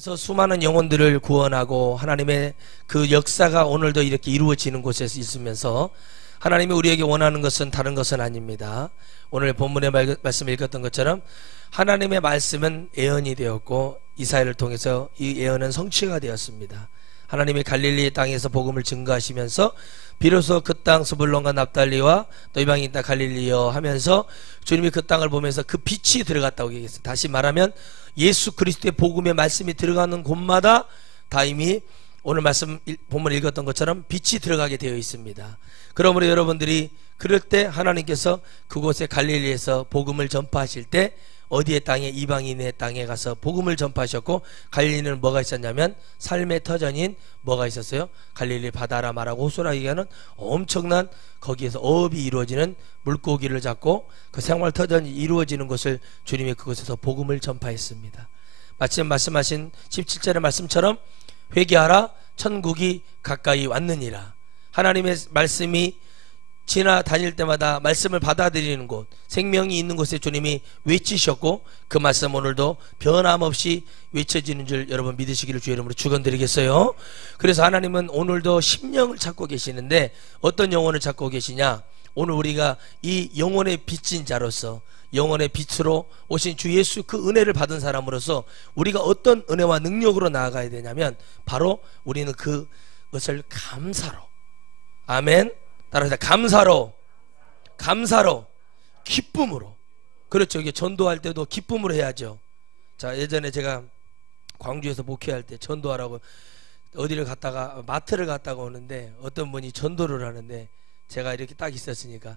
그래서 수많은 영혼들을 구원하고 하나님의 그 역사가 오늘도 이렇게 이루어지는 곳에서 있으면서 하나님이 우리에게 원하는 것은 다른 것은 아닙니다. 오늘 본문의 말씀을 읽었던 것처럼 하나님의 말씀은 예언이 되었고 이사야를 통해서 이 예언은 성취가 되었습니다. 하나님이 갈릴리 땅에서 복음을 증거하시면서 비로소 그 땅 스불론과 납달리와 또 이방인 땅 갈릴리여 하면서 주님이 그 땅을 보면서 그 빛이 들어갔다고 얘기했어요. 다시 말하면 예수 그리스도의 복음의 말씀이 들어가는 곳마다 다 이미 오늘 말씀 본문 읽었던 것처럼 빛이 들어가게 되어 있습니다. 그러므로 여러분들이 그럴 때 하나님께서 그곳에 갈릴리에서 복음을 전파하실 때 어디의 땅에 이방인의 땅에 가서 복음을 전파하셨고 갈릴리는 뭐가 있었냐면 삶의 터전인 뭐가 있었어요? 갈릴리 바다라 말하고 호소라 얘기하는 엄청난 거기에서 어업이 이루어지는 물고기를 잡고 그 생활 터전이 이루어지는 곳을 주님이 그곳에서 복음을 전파했습니다. 마침 말씀하신 17절의 말씀처럼 회개하라 천국이 가까이 왔느니라. 하나님의 말씀이 지나다닐 때마다 말씀을 받아들이는 곳, 생명이 있는 곳에 주님이 외치셨고 그 말씀 오늘도 변함없이 외쳐지는 줄 여러분 믿으시기를 주의 이름으로 축원드리겠어요. 그래서 하나님은 오늘도 심령을 찾고 계시는데 어떤 영혼을 찾고 계시냐? 오늘 우리가 이 영혼의 빛인 자로서 영혼의 빛으로 오신 주 예수 그 은혜를 받은 사람으로서 우리가 어떤 은혜와 능력으로 나아가야 되냐면 바로 우리는 그것을 감사로, 아멘, 따라서 감사로 기쁨으로. 그렇죠. 이게 전도할 때도 기쁨으로 해야죠. 자, 예전에 제가 광주에서 목회할 때 전도하라고 어디를 갔다가 마트를 갔다가 오는데 어떤 분이 전도를 하는데 제가 이렇게 딱 있었으니까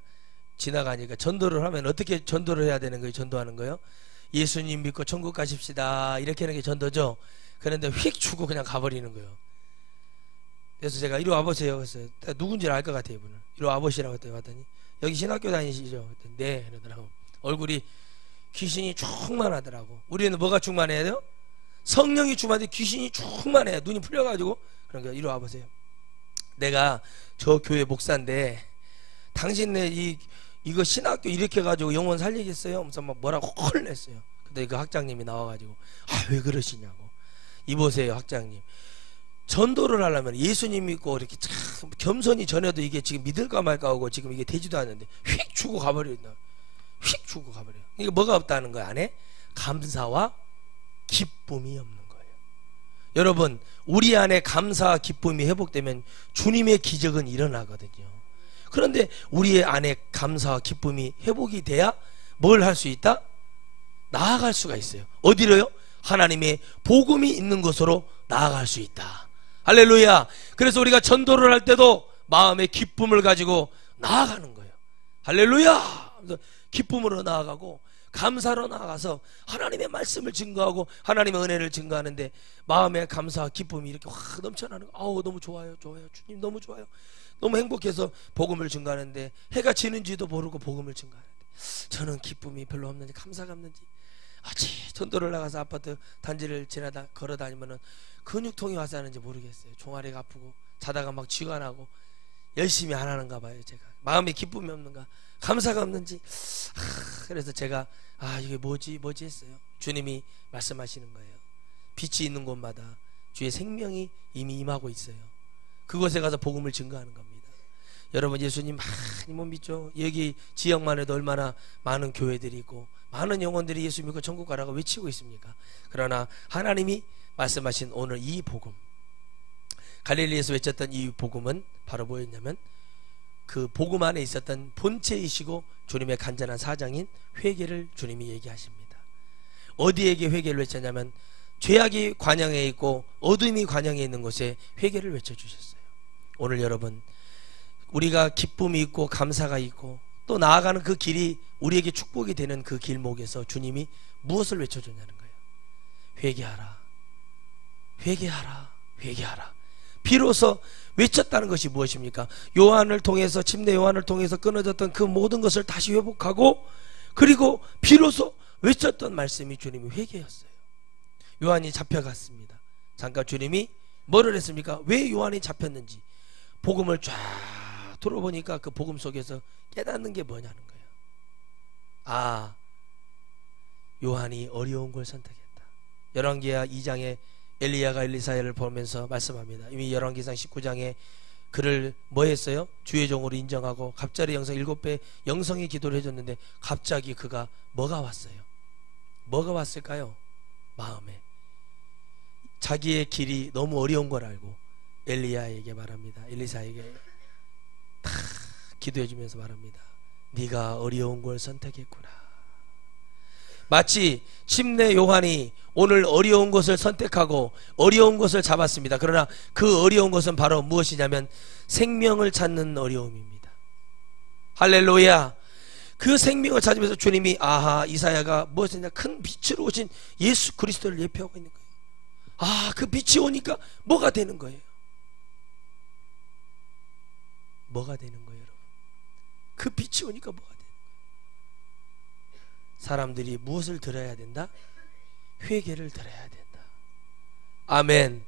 지나가니까 전도를 하면 어떻게 전도를 해야 되는 거예요? 전도하는 거요? 예수님 믿고 천국 가십시다 이렇게 하는 게 전도죠. 그런데 휙 주고 그냥 가버리는 거예요. 그래서 제가 이리 와보세요. 그래서 누군지를 알 것 같아요. 이분을 이리 와보시라고 했더니 여기 신학교 다니시죠? 네 그러더라고. 얼굴이 귀신이 충만하더라고. 우리는 뭐가 충만해야 돼요? 성령이 충만한데 귀신이 충만해요. 눈이 풀려가지고. 그러니까 이리 와보세요. 내가 저 교회 목사인데 당신네 이거 신학교 이렇게 해가지고 영혼 살리겠어요? 하면서 막 뭐라고 헐 냈어요. 근데 그 학장님이 나와가지고 왜 그러시냐고. 이보세요 학장님, 전도를 하려면 예수님 믿고 이렇게 참 겸손히 전해도 이게 지금 믿을까 말까 하고 지금 이게 되지도 않는데 휙 주고 가버린다. 휙 주고 가버려. 이게 뭐가 없다는 거야? 안에 감사와 기쁨이 없는 거예요. 여러분, 우리 안에 감사와 기쁨이 회복되면 주님의 기적은 일어나거든요. 그런데 우리의 안에 감사와 기쁨이 회복이 돼야 뭘 할 수 있다? 나아갈 수가 있어요. 어디로요? 하나님의 복음이 있는 곳으로 나아갈 수 있다. 할렐루야. 그래서 우리가 전도를 할 때도 마음의 기쁨을 가지고 나아가는 거예요. 할렐루야. 기쁨으로 나아가고 감사로 나아가서 하나님의 말씀을 증거하고 하나님의 은혜를 증거하는데 마음의 감사와 기쁨이 이렇게 확 넘쳐나는 거예요. 아우 너무 좋아요. 주님 너무 좋아요. 너무 행복해서 복음을 증거하는데 해가 지는지도 모르고 복음을 증거하는데 저는 기쁨이 별로 없는지 감사가 없는지 어찌 전도를 나가서 아파트 단지를 지나다 걸어다니면은 근육통이 와서 하는지 모르겠어요. 종아리가 아프고 자다가 막 쥐가 나고 열심히 안 하는가 봐요. 제가 마음에 기쁨이 없는가 감사가 없는지 그래서 제가 이게 뭐지 했어요. 주님이 말씀하시는 거예요. 빛이 있는 곳마다 주의 생명이 이미 임하고 있어요. 그곳에 가서 복음을 증거하는 겁니다. 여러분 예수님 많이 못 믿죠? 여기 지역만 해도 얼마나 많은 교회들이 있고 많은 영혼들이 예수 믿고 천국 가라고 외치고 있습니까? 그러나 하나님이 말씀하신 오늘 이 복음, 갈릴리에서 외쳤던 이 복음은 바로 뭐였냐면 그 복음 안에 있었던 본체이시고 주님의 간절한 사장인 회개를 주님이 얘기하십니다. 어디에게 회개를 외쳤냐면 죄악이 관영에 있고 어둠이 관영에 있는 곳에 회개를 외쳐주셨어요. 오늘 여러분 우리가 기쁨이 있고 감사가 있고 또 나아가는 그 길이 우리에게 축복이 되는 그 길목에서 주님이 무엇을 외쳐줬냐는 거예요. 회개하라, 회개하라, 회개하라. 비로소 외쳤다는 것이 무엇입니까? 요한을 통해서 침례 요한을 통해서 끊어졌던 그 모든 것을 다시 회복하고 그리고 비로소 외쳤던 말씀이 주님이 회개였어요. 요한이 잡혀갔습니다. 잠깐 주님이 뭐를 했습니까? 왜 요한이 잡혔는지 복음을 쫙 들어보니까 그 복음 속에서 깨닫는 게 뭐냐는 거예요. 요한이 어려운 걸 선택했다. 열왕기하 2장에 엘리야가 엘리사야를 보면서 말씀합니다. 이미 열왕기상 19장에 그를 뭐 했어요? 주의 종으로 인정하고 갑자기 영성 7배 영성의 기도를 해줬는데 갑자기 그가 뭐가 왔어요? 뭐가 왔을까요? 마음에 자기의 길이 너무 어려운 걸 알고 엘리야에게 말합니다. 엘리사에게 다 기도해 주면서 말합니다. 네가 어려운 걸 선택했구나. 마치 침례 요한이 오늘 어려운 것을 선택하고 어려운 것을 잡았습니다. 그러나 그 어려운 것은 바로 무엇이냐면 생명을 찾는 어려움입니다. 할렐루야. 그 생명을 찾으면서 주님이 아하, 이사야가 무엇이냐, 큰 빛으로 오신 예수 그리스도를 예표하고 있는 거예요. 아, 그 빛이 오니까 뭐가 되는 거예요? 뭐가 되는 거예요, 여러분? 그 빛이 오니까 뭐가 되는 거예요? 사람들이 무엇을 들어야 된다? 회개를 들어야 된다. 아멘.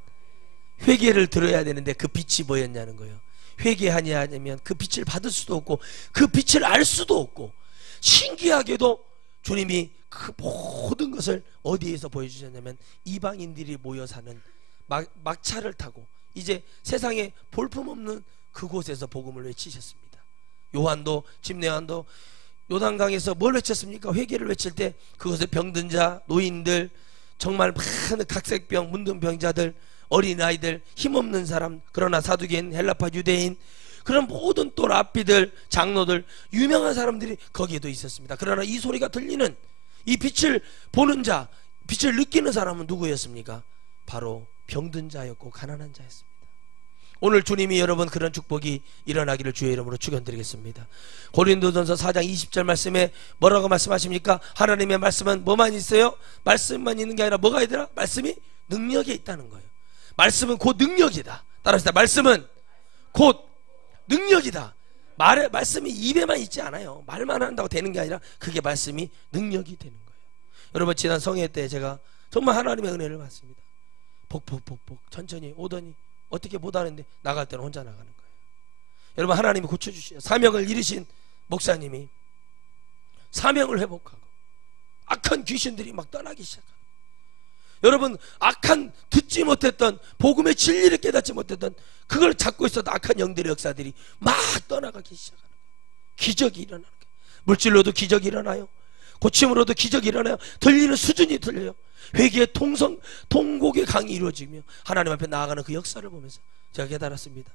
회개를 들어야 되는데 그 빛이 뭐였냐는 거예요. 회개하지 않으면 그 빛을 받을 수도 없고 그 빛을 알 수도 없고, 신기하게도 주님이 그 모든 것을 어디에서 보여주셨냐면 이방인들이 모여 사는 막차를 타고 이제 세상에 볼품없는 그곳에서 복음을 외치셨습니다. 요한도, 침례 요한도 요단강에서 뭘 외쳤습니까? 회개를 외칠 때 그것에 병든 자, 노인들, 정말 많은 각색병, 문둥병자들, 어린아이들, 힘없는 사람, 그러나 사두개인, 헬라파 유대인, 그런 모든 또 랍비들, 장로들, 유명한 사람들이 거기에도 있었습니다. 그러나 이 소리가 들리는, 이 빛을 보는 자, 빛을 느끼는 사람은 누구였습니까? 바로 병든 자였고 가난한 자였습니다. 오늘 주님이 여러분 그런 축복이 일어나기를 주의 이름으로 축원드리겠습니다. 고린도전서 4장 20절 말씀에 뭐라고 말씀하십니까? 하나님의 말씀은 뭐만 있어요? 말씀만 있는 게 아니라 뭐가 있더라? 말씀이 능력에 있다는 거예요. 말씀은 곧 능력이다. 따라합시다. 말씀은 곧 능력이다. 말씀이 입에만 있지 않아요. 말만 한다고 되는 게 아니라 그게 말씀이 능력이 되는 거예요. 여러분 지난 성회 때 제가 정말 하나님의 은혜를 받습니다. 복복복복 천천히 오더니 어떻게 못하는데 나갈 때는 혼자 나가는 거예요. 여러분 하나님이 고쳐주시죠. 사명을 이루신 목사님이 사명을 회복하고 악한 귀신들이 막 떠나기 시작하고, 여러분 악한 듣지 못했던 복음의 진리를 깨닫지 못했던 그걸 잡고 있었던 악한 영들의 역사들이 막 떠나가기 시작하는 거예요. 기적이 일어나는 거예요. 물질로도 기적이 일어나요. 고침으로도 기적이 일어나요. 들리는 수준이 들려요. 회개의 통곡의 강이 이루어지며 하나님 앞에 나아가는 그 역사를 보면서 제가 깨달았습니다.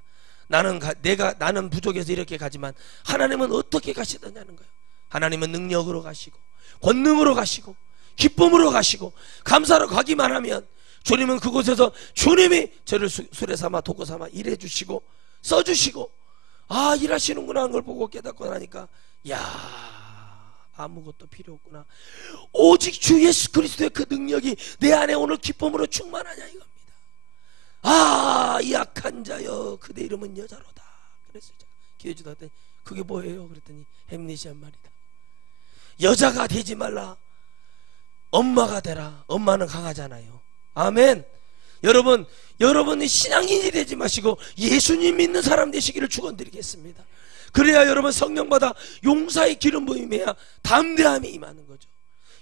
나는 부족해서 이렇게 가지만 하나님은 어떻게 가시느냐는 거예요. 하나님은 능력으로 가시고 권능으로 가시고 기쁨으로 가시고 감사로 가기만 하면 주님은 그곳에서 주님이 저를 수레 삼아 도구 삼아 일해 주시고 써주시고, 아 일하시는구나 하는 걸 보고 깨닫고 나니까 야 아무것도 필요 없구나. 오직 주 예수 그리스도의 그 능력이 내 안에 오늘 기쁨으로 충만하냐 이겁니다. 아 이 악한 자여 그대 이름은 여자로다. 그래서 제가 기회 주다 했더니 그게 뭐예요? 그랬더니 햄리시한 말이다. 여자가 되지 말라. 엄마가 되라. 엄마는 강하잖아요. 아멘. 여러분이 신앙인이 되지 마시고 예수님 믿는 사람 되시기를 축원드리겠습니다. 그래야 여러분 성령받아 용사의 기름 부음이야 담대함이 임하는 거죠.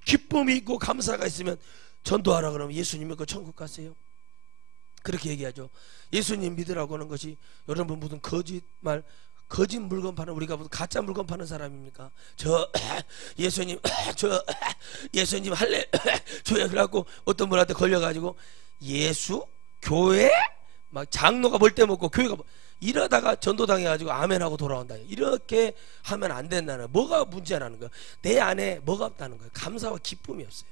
기쁨이 있고 감사가 있으면 전도하라 그러면 예수님 믿고 천국 가세요. 그렇게 얘기하죠. 예수님 믿으라고 하는 것이 여러분 무슨 거짓말, 거짓 물건 파는, 우리가 무슨 가짜 물건 파는 사람입니까? 예수님 할렐루야 그래갖고 어떤 분한테 걸려가지고 예수? 교회? 막 장로가 볼 때 먹고 교회가 이러다가 전도당해가지고 아멘하고 돌아온다. 이렇게 하면 안 된다는 거예요. 뭐가 문제라는 거예요? 내 안에 뭐가 없다는 거예요? 감사와 기쁨이 없어요.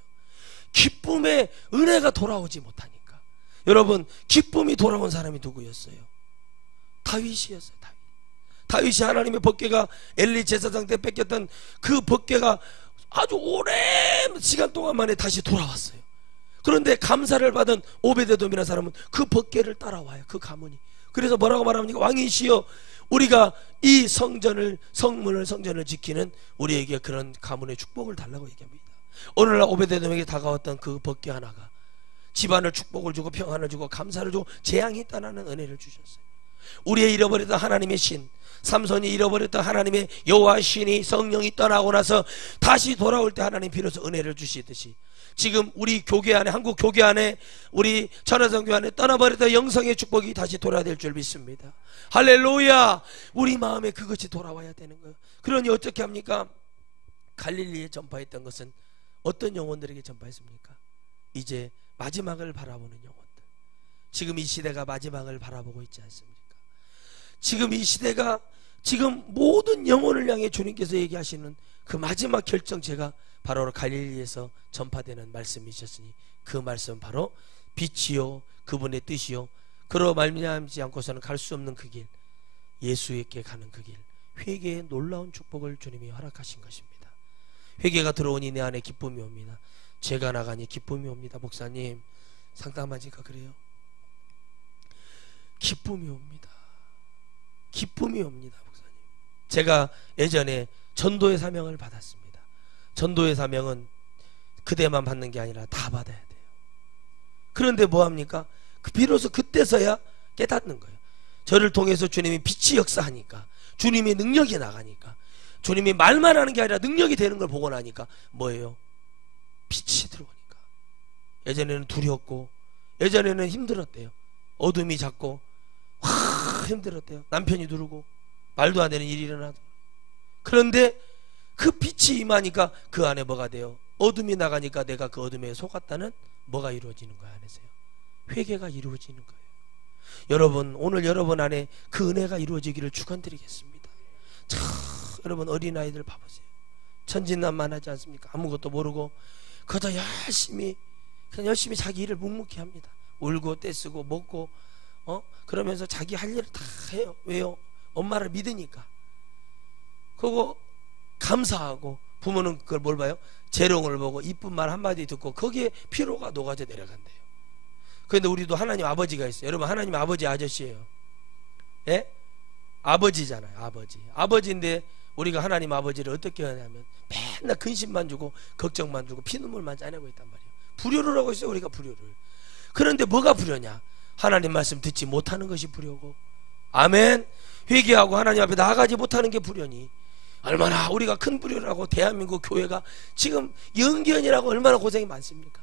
기쁨의 은혜가 돌아오지 못하니까. 여러분 기쁨이 돌아온 사람이 누구였어요? 다윗이었어요. 다윗이 하나님의 법궤가 엘리 제사장 때 뺏겼던 그 법궤가 아주 오랜 시간 동안 만에 다시 돌아왔어요. 그런데 감사를 받은 오베데돔이라는 사람은 그 법궤를 따라와요. 그 가문이. 그래서 뭐라고 말합니까? 왕이시여 우리가 이 성전을 지키는 우리에게 그런 가문의 축복을 달라고 얘기합니다. 오늘날 오베데돔에게 다가왔던 그 법궤 하나가 집안을 축복을 주고 평안을 주고 감사를 주고 재앙이 있다는 은혜를 주셨어요. 우리의 잃어버렸던 하나님의 신, 삼손이 잃어버렸던 하나님의 여호와 신이 성령이 떠나고 나서 다시 돌아올 때 하나님 비로소 은혜를 주시듯이 지금 우리 교회 안에, 한국 교회 안에, 우리 천하성교 안에 떠나버렸던 영성의 축복이 다시 돌아야 될 줄 믿습니다. 할렐루야. 우리 마음에 그것이 돌아와야 되는 거예요. 그러니 어떻게 합니까? 갈릴리에 전파했던 것은 어떤 영혼들에게 전파했습니까? 이제 마지막을 바라보는 영혼들. 지금 이 시대가 마지막을 바라보고 있지 않습니까? 지금 이 시대가, 지금 모든 영혼을 향해 주님께서 얘기하시는 그 마지막 결정체가 바로 갈릴리에서 전파되는 말씀이셨으니, 그 말씀은 바로 빛이요 그분의 뜻이요 그러 말미암지 않고서는 갈 수 없는 그 길, 예수에게 가는 그 길, 회개의 놀라운 축복을 주님이 허락하신 것입니다. 회개가 들어오니 내 안에 기쁨이 옵니다. 죄가 나가니 기쁨이 옵니다. 목사님 상담하니까 그래요. 기쁨이 옵니다. 기쁨이 옵니다. 목사님, 제가 예전에 전도의 사명을 받았습니다. 전도의 사명은 그대만 받는 게 아니라 다 받아야 돼요. 그런데 뭐합니까? 비로소 그때서야 깨닫는 거예요. 저를 통해서 주님이 빛이 역사하니까, 주님의 능력이 나가니까, 주님이 말만 하는 게 아니라 능력이 되는 걸 보고 나니까 뭐예요? 빛이 들어오니까. 예전에는 두렵고, 예전에는 힘들었대요. 어둠이 작고 힘들었대요. 남편이 두르고 말도 안 되는 일이 일어나도. 그런데 그 빛이 임하니까 그 안에 뭐가 돼요? 어둠이 나가니까 내가 그 어둠에 속았다는 뭐가 이루어지는 거야? 안에서요, 회개가 이루어지는 거예요. 여러분, 오늘 여러분 안에 그 은혜가 이루어지기를 축원드리겠습니다. 참, 여러분 어린아이들 봐보세요. 천진난만하지 않습니까? 아무것도 모르고 그저 열심히, 그냥 열심히 자기 일을 묵묵히 합니다. 울고 떼쓰고 먹고 그러면서 자기 할 일을 다 해요. 왜요? 엄마를 믿으니까. 그거 감사하고, 부모는 그걸 뭘 봐요? 재롱을 보고 이쁜 말 한마디 듣고 거기에 피로가 녹아져 내려간대요. 그런데 우리도 하나님 아버지가 있어요. 여러분, 하나님 아버지 아저씨예요. 예? 아버지잖아요. 아버지인데 우리가 하나님 아버지를 어떻게 하냐면 맨날 근심만 주고 걱정만 주고 피눈물만 짜내고 있단 말이에요. 불효를 하고 있어요. 우리가 불효를. 그런데 뭐가 불효냐? 하나님 말씀 듣지 못하는 것이 불효고, 아멘. 회개하고 하나님 앞에 나아가지 못하는 게 불효니, 얼마나 우리가 큰 불효라고. 대한민국 교회가 지금 영기현이라고 얼마나 고생이 많습니까?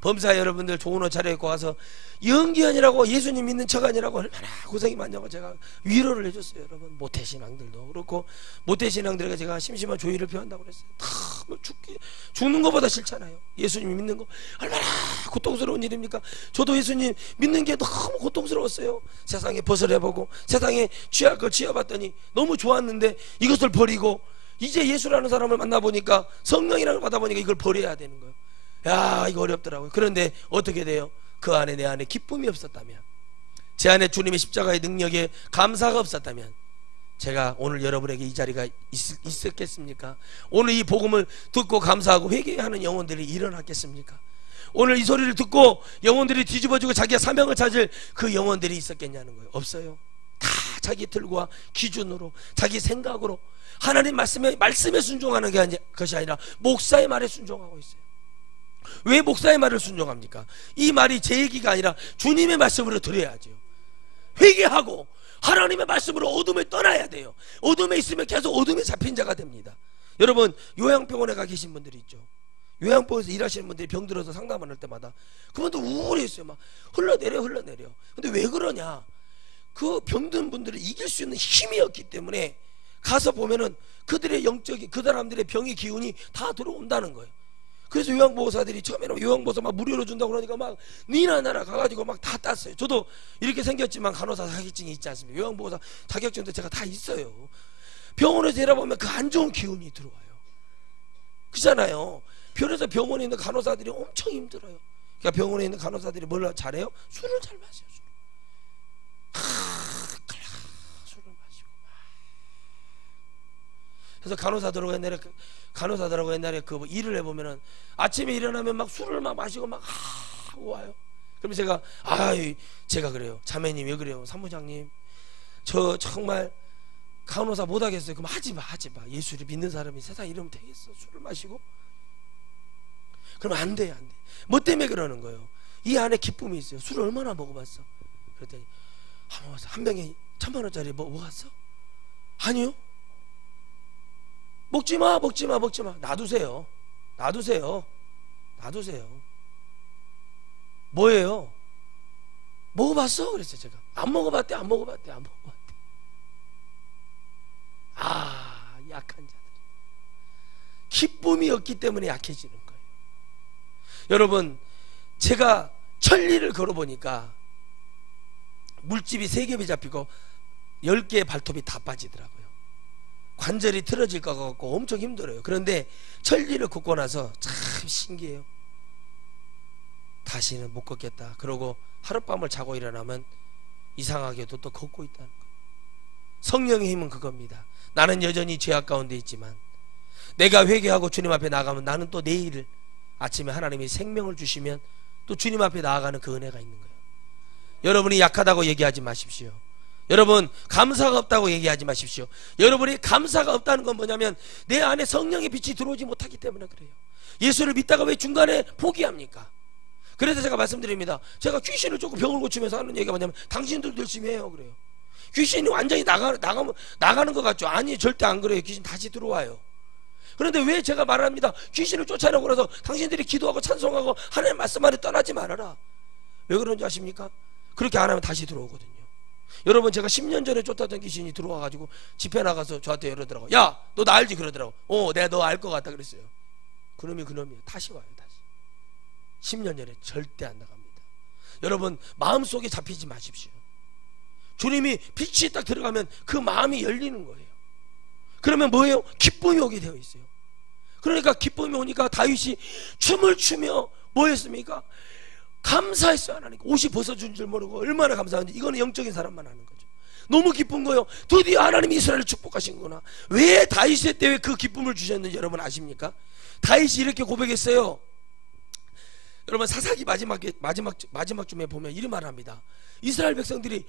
범사 여러분들 좋은 옷 차려입고 와서 영기현이라고, 예수님 믿는 척 아니라고 얼마나 고생이 많냐고 제가 위로를 해줬어요. 여러분, 모태신앙들도 그렇고, 모태신앙들에게 제가 심심한 조의를 표한다고 그랬어요. 다 뭐 죽는 것보다 싫잖아요. 예수님 믿는 거 얼마나 고통스러운 일입니까? 저도 예수님 믿는 게 너무 고통스러웠어요. 세상에 벗어내보고 세상에 취할 걸 취해봤더니 너무 좋았는데 이것을 버리고 이제 예수라는 사람을 만나보니까, 성령이라는 걸 받아보니까 이걸 버려야 되는 거예요. 야, 이거 어렵더라고요. 그런데 어떻게 돼요? 그 안에, 내 안에 기쁨이 없었다면, 제 안에 주님의 십자가의 능력에 감사가 없었다면 제가 오늘 여러분에게 이 자리가 있었겠습니까? 오늘 이 복음을 듣고 감사하고 회개하는 영혼들이 일어났겠습니까? 오늘 이 소리를 듣고 영혼들이 뒤집어지고 자기의 사명을 찾을 그 영혼들이 있었겠냐는 거예요. 없어요. 다 자기 틀과 기준으로, 자기 생각으로 하나님 말씀에 순종하는 것이 아니라 목사의 말에 순종하고 있어요. 왜 목사의 말을 순종합니까? 이 말이 제 얘기가 아니라 주님의 말씀으로 들어야죠. 회개하고 하나님의 말씀으로 어둠에 떠나야 돼요. 어둠에 있으면 계속 어둠에 잡힌 자가 됩니다. 여러분, 요양병원에 가 계신 분들이 있죠. 요양병원에서 일하시는 분들이 병들어서 상담할 때마다 그분들 우울했어요. 막 흘러내려. 근데 왜 그러냐? 그 병든 분들을 이길 수 있는 힘이 없기 때문에 가서 보면은 그들의 영적인, 그 사람들의 병의 기운이 다 들어온다는 거예요. 그래서 요양보호사들이 처음에는 요양보호사 막 무료로 준다고 그러니까 막 니나 나나 가가지고 막 다 땄어요. 저도 이렇게 생겼지만 간호사 자격증이 있지 않습니까? 요양보호사 자격증도 제가 다 있어요. 병원에서 일해보면 그 안 좋은 기운이 들어와요. 그잖아요. 그래서 병원에 있는 간호사들이 엄청 힘들어요. 그러니까 병원에 있는 간호사들이 뭘 잘해요? 술을 잘 마셔요. 술을 마시고. 그래서 간호사들하고 옛날에 그 일을 해보면은 아침에 일어나면 막 술을 막 마시고 막 하고 와요. 그럼 제가 그래요. 자매님 왜 그래요? 사무장님, 저 정말 간호사 못하겠어요. 그럼 하지 마. 예수를 믿는 사람이 세상에 이러면 되겠어? 술을 마시고? 그럼 안 돼. 뭐 때문에 그러는 거예요? 이 안에 기쁨이 있어요. 술을 얼마나 먹어봤어? 그랬더니 한 병에 1,000,000원짜리 먹었어? 아니요. 먹지마. 놔두세요. 놔두세요. 뭐예요? 먹어봤어? 그랬어요. 제가 안 먹어봤대. 아, 약한 자들. 기쁨이 없기 때문에 약해지는 거예요. 여러분, 제가 천리를 걸어보니까 물집이 3겹이 잡히고 10개의 발톱이 다 빠지더라고요. 관절이 틀어질 것 같고 엄청 힘들어요. 그런데 천리를 걷고 나서 참 신기해요. 다시는 못 걷겠다. 그러고 하룻밤을 자고 일어나면 이상하게도 또 걷고 있다는 거예요. 성령의 힘은 그겁니다. 나는 여전히 죄악 가운데 있지만 내가 회개하고 주님 앞에 나가면 나는 또 내일 아침에 하나님이 생명을 주시면 또 주님 앞에 나아가는 그 은혜가 있는 거예요. 여러분이 약하다고 얘기하지 마십시오. 여러분, 감사가 없다고 얘기하지 마십시오. 여러분이 감사가 없다는 건 뭐냐면 내 안에 성령의 빛이 들어오지 못하기 때문에 그래요. 예수를 믿다가 왜 중간에 포기합니까? 그래서 제가 말씀드립니다. 제가 귀신을 조금 병을 고치면서 하는 얘기가 뭐냐면 당신들도 열심히 해요. 그래요. 귀신이 완전히 나가는 것 같죠? 아니, 절대 안 그래요. 귀신 다시 들어와요. 그런데 왜 제가 말합니다. 귀신을 쫓아내고 그래서 당신들이 기도하고 찬송하고 하나님 말씀 안에 떠나지 말아라. 왜 그런지 아십니까? 그렇게 안 하면 다시 들어오거든요. 여러분, 제가 10년 전에 쫓았던 귀신이 들어와가지고 집회 나가서 저한테 이러더라고. 야, 너 나 알지? 그러더라고. 내가 너 알 것 같다 그랬어요. 그놈이 그놈이에요. 다시 와요. 다시. 10년 전에 절대 안 나갑니다. 여러분, 마음속에 잡히지 마십시오. 주님이 빛이 딱 들어가면 그 마음이 열리는 거예요. 그러면 뭐예요? 기쁨이 오게 되어 있어요. 그러니까 기쁨이 오니까 다윗이 춤을 추며 뭐 했습니까? 감사했어요. 하나님 옷이 벗어준 줄 모르고 얼마나 감사한지. 이거는 영적인 사람만 아는 거죠. 너무 기쁜 거예요. 드디어 하나님이 이스라엘을 축복하신구나. 왜 다윗의 때에 그 기쁨을 주셨는지 여러분 아십니까? 다윗이 이렇게 고백했어요. 여러분, 사사기 마지막 쯤에 보면 이런 말을 합니다. 이스라엘 백성들이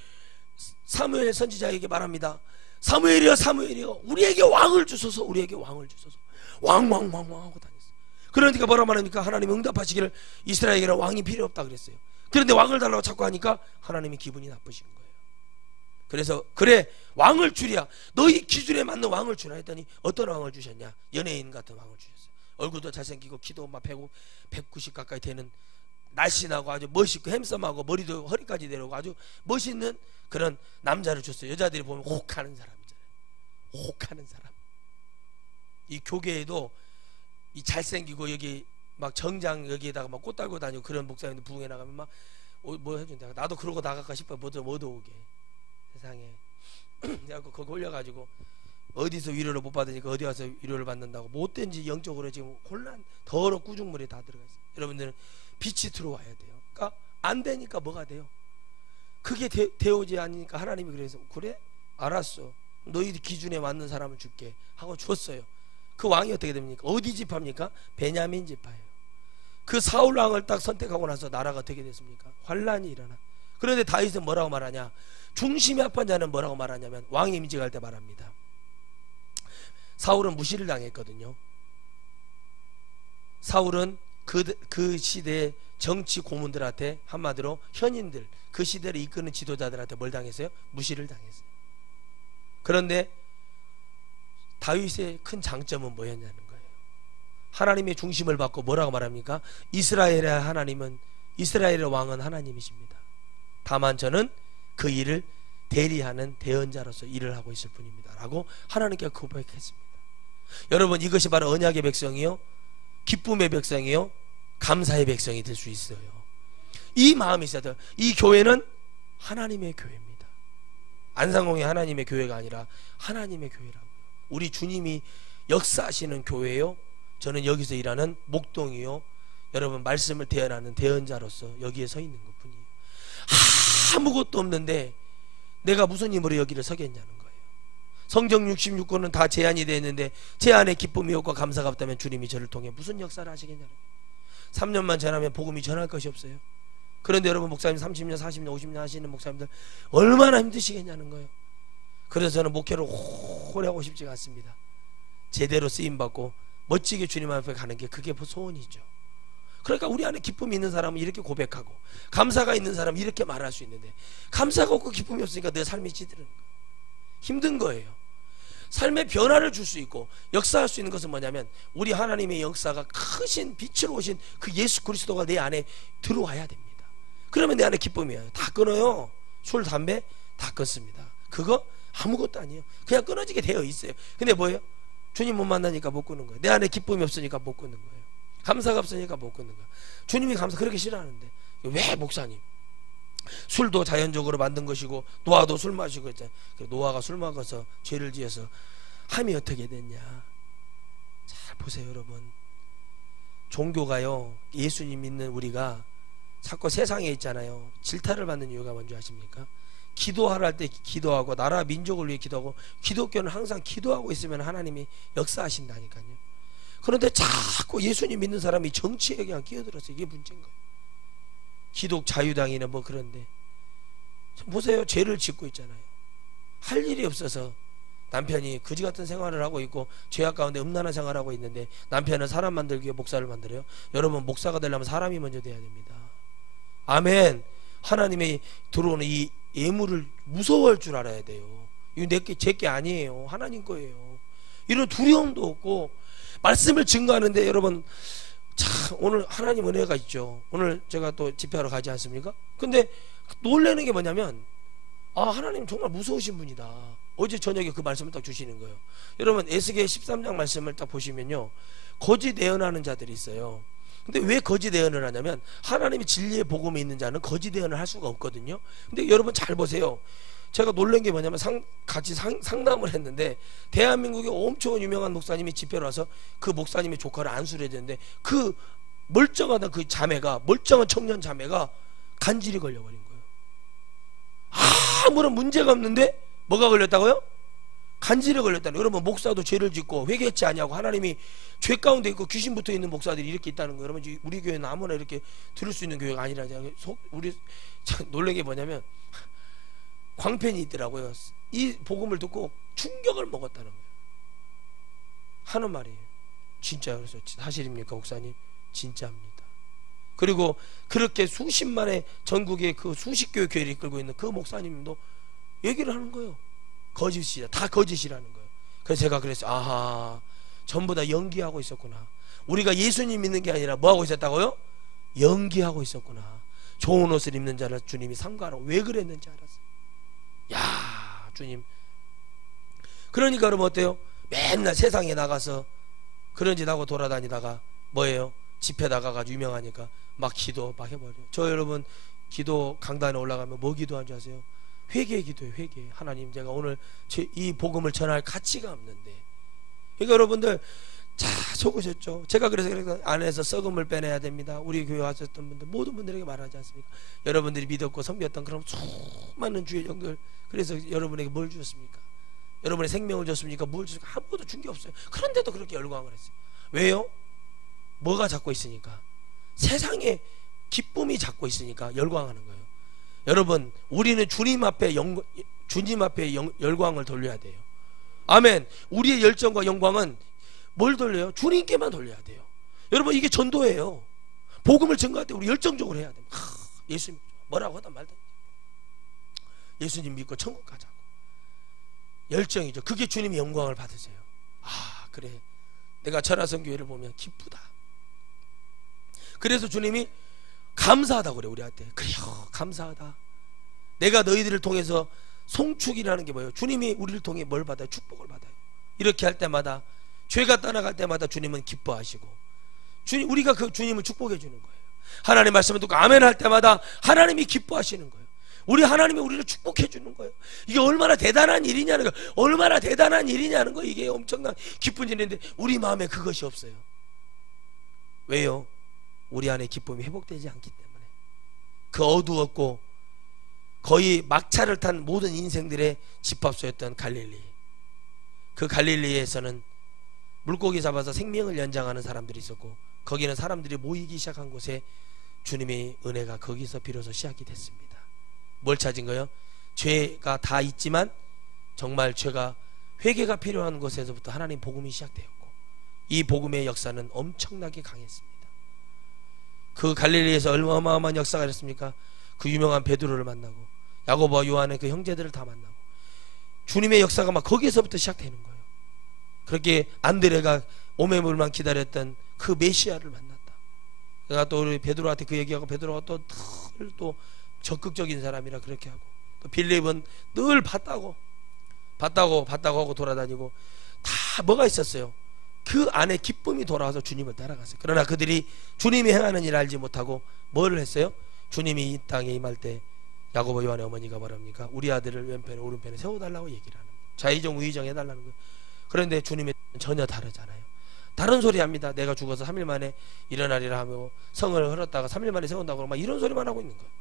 사무엘 선지자에게 말합니다. 사무엘이여, 사무엘이여, 우리에게 왕을 주소서, 우리에게 왕을 주소서. 왕 하고 다녔어요. 그러니까 뭐라 말합니까? 하나님이 응답하시기를 이스라엘에게는 왕이 필요 없다 그랬어요. 그런데 왕을 달라고 자꾸 하니까 하나님이 기분이 나쁘신 거예요. 그래서 그래, 왕을 주랴, 너희 기준에 맞는 왕을 주라 했더니 어떤 왕을 주셨냐? 연예인 같은 왕을 주셨어요. 얼굴도 잘생기고 키도 막 190 가까이 되는, 날씬하고 아주 멋있고 핸섬하고 머리도 허리까지 내려오고 아주 멋있는 그런 남자를 줬어요. 여자들이 보면 혹하는 사람이잖아요. 혹하는 사람. 이 교계에도 이 잘생기고 여기 막 정장 여기에다가 막 꽃 달고 다니고 그런 목사님들 부흥회 나가면 막 뭐 해준다. 나도 그러고 나갈까 싶어요. 못 오게. 세상에. 내가 거기 올려가지고 어디서 위로를 못 받으니까 어디 와서 위로를 받는다고 못된지 영적으로 지금 혼란, 더러 꾸중물이 다 들어가 있어요. 여러분들은 빛이 들어와야 돼요. 그러니까 안 되니까 뭐가 돼요? 그게 되오지 않으니까 하나님이 그래서 그래? 알았어. 너희 기준에 맞는 사람을 줄게 하고 줬어요. 그 왕이 어떻게 됩니까? 어디 지파입니까? 베냐민 지파예요. 그 사울 왕을 딱 선택하고 나서 나라가 어떻게 됐습니까? 환란이 일어나. 그런데 다윗은 뭐라고 말하냐? 중심이 합한 자는 뭐라고 말하냐면 왕이 임직할 때 말합니다. 사울은 무시를 당했거든요. 사울은 그 시대의 정치 고문들한테, 한마디로 현인들, 그 시대를 이끄는 지도자들한테 뭘 당했어요? 무시를 당했어요. 그런데 다윗의 큰 장점은 뭐였냐는 거예요. 하나님의 중심을 받고 뭐라고 말합니까? 이스라엘의 하나님은, 이스라엘의 왕은 하나님이십니다. 다만 저는 그 일을 대리하는 대언자로서 일을 하고 있을 뿐입니다 라고 하나님께 고백했습니다. 여러분, 이것이 바로 언약의 백성이요, 기쁨의 백성이요, 감사의 백성이 될 수 있어요. 이 마음이 있어야 돼요. 이 교회는 하나님의 교회입니다. 안상공이 하나님의 교회가 아니라 하나님의 교회라고요. 우리 주님이 역사하시는 교회요, 저는 여기서 일하는 목동이요, 여러분 말씀을 대언하는 대언자로서 여기에 서 있는 것 뿐이에요. 아무것도 없는데 내가 무슨 힘으로 여기를 서겠냐는 거예요. 성경 66권은 다 제한이 되어 있는데 제 안에 기쁨이 없고 감사가 없다면 주님이 저를 통해 무슨 역사를 하시겠냐는 거예요. 3년만 지나면 복음이 전할 것이 없어요. 그런데 여러분, 목사님 30년 40년 50년 하시는 목사님들 얼마나 힘드시겠냐는 거예요. 그래서 저는 목회를 오래 하고 싶지가 않습니다. 제대로 쓰임받고 멋지게 주님 앞에 가는 게 그게 소원이죠. 그러니까 우리 안에 기쁨이 있는 사람은 이렇게 고백하고, 감사가 있는 사람은 이렇게 말할 수 있는데 감사가 없고 기쁨이 없으니까 내 삶이 찌드는 거예요. 힘든 거예요. 삶의 변화를 줄 수 있고 역사할 수 있는 것은 뭐냐면 우리 하나님의 역사가 크신 빛으로 오신 그 예수 그리스도가 내 안에 들어와야 됩니다. 그러면 내 안에 기쁨이에요. 다 끊어요. 술, 담배 다 끊습니다. 그거 아무것도 아니에요. 그냥 끊어지게 되어 있어요. 근데 뭐예요? 주님 못 만나니까 못 끊는 거예요. 내 안에 기쁨이 없으니까 못 끊는 거예요. 감사가 없으니까 못 끊는 거예요. 주님이 감사 그렇게 싫어하는데 왜 목사님? 술도 자연적으로 만든 것이고 노아도 술 마시고 했잖아요. 노아가 술 먹어서 죄를 지어서 함이 어떻게 됐냐. 잘 보세요 여러분. 종교가요, 예수님 믿는 우리가 자꾸 세상에 있잖아요, 질타를 받는 이유가 뭔지 아십니까? 기도하라 할 때 기도하고 나라 민족을 위해 기도하고, 기독교는 항상 기도하고 있으면 하나님이 역사하신다니까요. 그런데 자꾸 예수님 믿는 사람이 정치에 그냥 끼어들어서 이게 문제인 거예요. 기독 자유당이나 뭐 그런데 보세요. 죄를 짓고 있잖아요. 할 일이 없어서 남편이 그지 같은 생활을 하고 있고 죄악 가운데 음란한 생활을 하고 있는데 남편은 사람 만들기 위해 목사를 만들어요. 여러분, 목사가 되려면 사람이 먼저 돼야 됩니다. 아멘. 하나님의 들어오는 이 예물을 무서워할 줄 알아야 돼요. 이거 내게 제게 아니에요. 하나님 거예요. 이런 두려움도 없고 말씀을 증거하는데 여러분, 참 오늘 하나님 은혜가 있죠. 오늘 제가 또 집회하러 가지 않습니까? 근데 놀라는 게 뭐냐면, 아, 하나님 정말 무서우신 분이다. 어제 저녁에 그 말씀을 딱 주시는 거예요. 여러분, 에스겔 13장 말씀을 딱 보시면요, 거짓 예언하는 자들이 있어요. 근데 왜 거짓 예언을 하냐면 하나님이 진리의 복음이 있는 자는 거짓 예언을 할 수가 없거든요. 근데 여러분 잘 보세요. 제가 놀란 게 뭐냐면 같이 상담을 했는데 대한민국의 엄청 유명한 목사님이 집회로 와서 그 목사님의 조카를 안수를 해야 되는데 그 멀쩡하던 그 자매가, 멀쩡한 청년 자매가 간질이 걸려버린 거예요. 아무런 문제가 없는데 뭐가 걸렸다고요? 간질에 걸렸다는. 여러분, 목사도 죄를 짓고 회개했지 아니하고 하나님이 죄 가운데 있고 귀신 붙어 있는 목사들이 이렇게 있다는 거예요. 여러분, 우리 교회는 아무나 이렇게 들을 수 있는 교회가 아니라, 우리 놀란 게 뭐냐면 광팬이 있더라고요. 이 복음을 듣고 충격을 먹었다는 거예요. 하는 말이에요. 진짜요? 그래서 사실입니까 목사님? 진짜입니다. 그리고 그렇게 수십만의 전국의 그 수십 교회 교회를 이끌고 있는 그 목사님도 얘기를 하는 거예요. 거짓이다. 다 거짓이라는 거예요. 그래서 제가 그랬어요. 아하, 전부 다 연기하고 있었구나. 우리가 예수님 믿는 게 아니라 뭐 하고 있었다고요? 연기하고 있었구나. 좋은 옷을 입는 자를 주님이 삼가하라고 왜 그랬는지 알았어요. 야, 주님. 그러니까 여러분 어때요? 맨날 세상에 나가서 그런 짓 하고 돌아다니다가 뭐예요? 집회 나가가지고 유명하니까 막 기도 막 해버려요. 저 여러분 기도 강단에 올라가면 뭐 기도한 줄 아세요? 회개 기도예요. 회개. 하나님, 제가 오늘 이 복음을 전할 가치가 없는데. 그러니까 여러분들 자 속으셨죠? 제가 그래서 안에서 썩음을 빼내야 됩니다. 우리 교회 왔었던 분들 모든 분들에게 말하지 않습니까? 여러분들이 믿었고 섬겼던 그런 수많은 주의 종들, 그래서 여러분에게 뭘 주었습니까? 여러분의 생명을 줬습니까? 뭘 줬습니까? 아무것도 준 게 없어요. 그런데도 그렇게 열광을 했어요. 왜요? 뭐가 잡고 있으니까? 세상에 기쁨이 잡고 있으니까 열광하는 거예요. 여러분, 우리는 주님 앞에 열광을 돌려야 돼요. 아멘. 우리의 열정과 영광은 뭘 돌려요? 주님께만 돌려야 돼요. 여러분, 이게 전도예요. 복음을 증거할 때 우리 열정적으로 해야 돼요. 예수님 뭐라고 하든 말든 예수님 믿고 천국 가자고. 열정이죠. 그게 주님이 영광을 받으세요. 아, 그래, 내가 철화성 교회를 보면 기쁘다. 그래서 주님이 감사하다고 그래 우리한테. 그래요, 감사하다. 내가 너희들을 통해서 송축이라는 게 뭐예요? 주님이 우리를 통해 뭘 받아요? 축복을 받아요. 이렇게 할 때마다, 죄가 떠나갈 때마다 주님은 기뻐하시고, 우리가 그 주님을 축복해 주는 거예요. 하나님 말씀을 듣고 아멘 할 때마다 하나님이 기뻐하시는 거예요. 우리 하나님이 우리를 축복해 주는 거예요. 이게 얼마나 대단한 일이냐는 거예요. 얼마나 대단한 일이냐는 거예요. 이게 엄청난 기쁜 일인데 우리 마음에 그것이 없어요. 왜요? 우리 안에 기쁨이 회복되지 않기 때문에. 그 어두웠고 거의 막차를 탄 모든 인생들의 집합소였던 갈릴리, 그 갈릴리에서는 물고기 잡아서 생명을 연장하는 사람들이 있었고, 거기는 사람들이 모이기 시작한 곳에 주님의 은혜가 거기서 비로소 시작이 됐습니다. 뭘 찾은 거예요? 죄가 다 있지만 정말 죄가 회개가 필요한 곳에서부터 하나님 복음이 시작되었고, 이 복음의 역사는 엄청나게 강했습니다. 그 갈릴리에서 어마어마한 역사가 있었습니까? 그 유명한 베드로를 만나고 야고보와 요한의 그 형제들을 다 만나고 주님의 역사가 막 거기에서부터 시작되는 거예요. 그렇게 안드레가 오매물만 기다렸던 그 메시아를 만났다. 내가 또 우리 베드로한테 그 얘기하고, 베드로가 또 적극적인 사람이라 그렇게 하고, 또 빌립은 늘 봤다고 하고 돌아다니고, 다 뭐가 있었어요? 그 안에 기쁨이 돌아와서 주님을 따라갔어요. 그러나 그들이 주님이 행하는 일을 알지 못하고 뭐를 했어요? 주님이 이 땅에 임할 때 야고보 요한의 어머니가 뭐랍니까? 우리 아들을 왼편에 오른편에 세워달라고 얘기를 하는 거예요. 좌의정 우의정 해달라는 거예요. 그런데 주님이 전혀 다르잖아요. 다른 소리 합니다. 내가 죽어서 3일 만에 일어나리라 하며 성을 흘렀다가 3일 만에 세운다고 막 이런 소리만 하고 있는 거예요.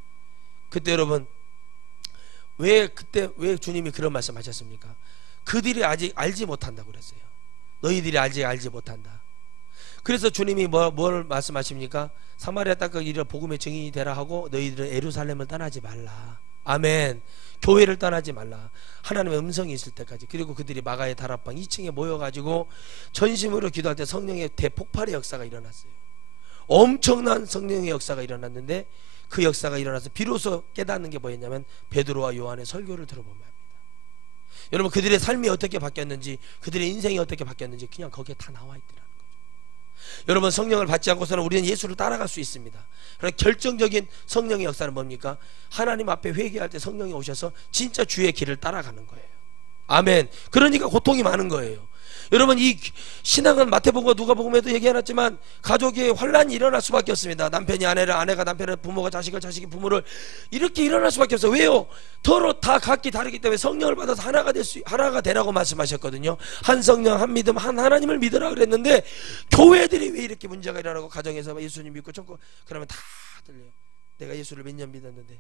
그때 여러분, 왜 주님이 그런 말씀 하셨습니까? 그들이 아직 알지 못한다고 그랬어요. 너희들이 아직 알지 못한다. 그래서 주님이 뭘 말씀하십니까? 사마리아 땅끝 이르러 복음의 증인이 되라 하고, 너희들은 예루살렘을 떠나지 말라. 아멘. 교회를 떠나지 말라. 하나님의 음성이 있을 때까지. 그리고 그들이 마가의 다락방 2층에 모여가지고 전심으로 기도할 때 성령의 대폭발의 역사가 일어났어요. 엄청난 성령의 역사가 일어났는데, 그 역사가 일어나서 비로소 깨닫는 게 뭐였냐면 베드로와 요한의 설교를 들어보면 합니다. 여러분, 그들의 삶이 어떻게 바뀌었는지, 그들의 인생이 어떻게 바뀌었는지 그냥 거기에 다 나와 있더라는 거죠. 여러분, 성령을 받지 않고서는 우리는 예수를 따라갈 수 있습니다. 그러나 결정적인 성령의 역사는 뭡니까? 하나님 앞에 회개할 때 성령이 오셔서 진짜 주의 길을 따라가는 거예요. 아멘. 그러니까 고통이 많은 거예요. 여러분, 이 신앙은 마태복음과 누가복음에도 얘기해놨지만 가족의 환란이 일어날 수밖에 없습니다. 남편이 아내를, 아내가 남편을, 부모가 자식을, 자식이 부모를, 이렇게 일어날 수밖에 없어요. 왜요? 서로 다 각기 다르기 때문에 성령을 받아서 하나가 되라고 말씀하셨거든요. 한 성령, 한 믿음, 한 하나님을 믿으라 그랬는데, 교회들이 왜 이렇게 문제가 일어나고, 가정에서 예수님 믿고 참고 그러면 다 들려요. 내가 예수를 몇 년 믿었는데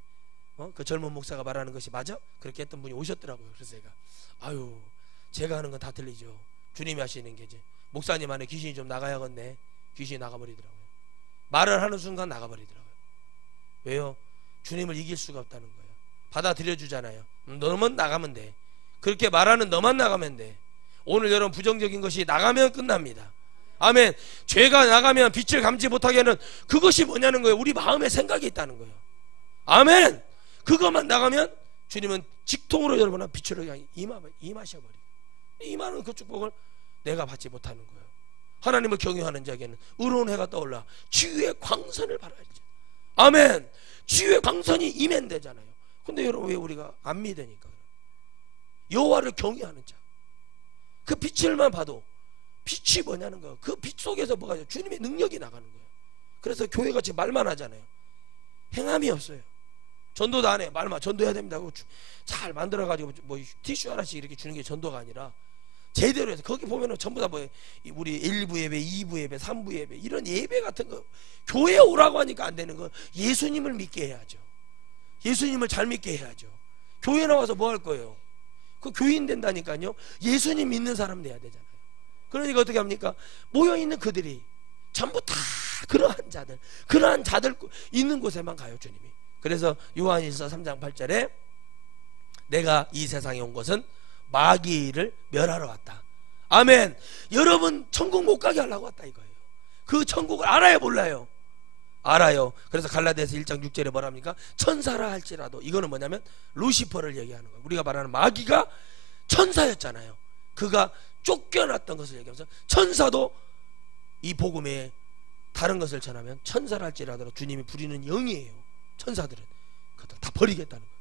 그 젊은 목사가 말하는 것이 맞아? 그렇게 했던 분이 오셨더라고요. 그래서 제가 하는 건 다 들리죠. 주님이 하시는 게지. 목사님 안에 귀신이 좀 나가야겠네. 귀신이 나가버리더라고요. 말을 하는 순간 나가버리더라고요. 왜요? 주님을 이길 수가 없다는 거예요. 받아들여 주잖아요. 너만 나가면 돼. 그렇게 말하는 너만 나가면 돼. 오늘 여러분, 부정적인 것이 나가면 끝납니다. 아멘. 죄가 나가면 빛을 감지 못하게 하는 그것이 뭐냐는 거예요. 우리 마음에 생각이 있다는 거예요. 아멘. 그것만 나가면 주님은 직통으로 여러분은 빛으로 그냥 임하셔버려요. 임하는 그 축복을 내가 받지 못하는 거예요. 하나님을 경외하는 자에게는 의로운 해가 떠올라 지유의 광선을 바라야지. 아멘. 지유의 광선이 임한되잖아요. 근데 여러분, 왜 우리가 안 믿으니까? 여호와를 경외하는 자, 그 빛을만 봐도 빛이 뭐냐는 거예요. 그 빛 속에서 뭐가 있어요? 주님의 능력이 나가는 거예요. 그래서 교회같이 말만 하잖아요. 행함이 없어요. 전도도 안 해. 말만 전도해야 됩니다. 잘 만들어가지고 뭐 티슈 하나씩 이렇게 주는 게 전도가 아니라 제대로 해서, 거기 보면은 전부 다 뭐 우리 1부 예배, 2부 예배, 3부 예배, 이런 예배 같은 거 교회에 오라고 하니까 안 되는 거. 예수님을 믿게 해야죠. 예수님을 잘 믿게 해야죠. 교회 나와서 뭐 할 거예요? 그 교인 된다니까요. 예수님 믿는 사람 돼야 되잖아요. 그러니까 어떻게 합니까? 모여있는 그들이 전부 다 그러한 자들 있는 곳에만 가요, 주님이. 그래서 요한일서 3장 8절에 내가 이 세상에 온 것은 마귀를 멸하러 왔다. 아멘. 여러분, 천국 못 가게 하려고 왔다 이거예요. 그 천국을 알아요, 몰라요? 알아요. 그래서 갈라디아서 1장 6절에 뭐랍니까? 천사라 할지라도, 이거는 뭐냐면 루시퍼를 얘기하는 거예요. 우리가 말하는 마귀가 천사였잖아요. 그가 쫓겨났던 것을 얘기하면서, 천사도 이 복음에 다른 것을 전하면 천사라 할지라도 주님이 부리는 영이에요. 천사들은 그것들 다 버리겠다는 거예요.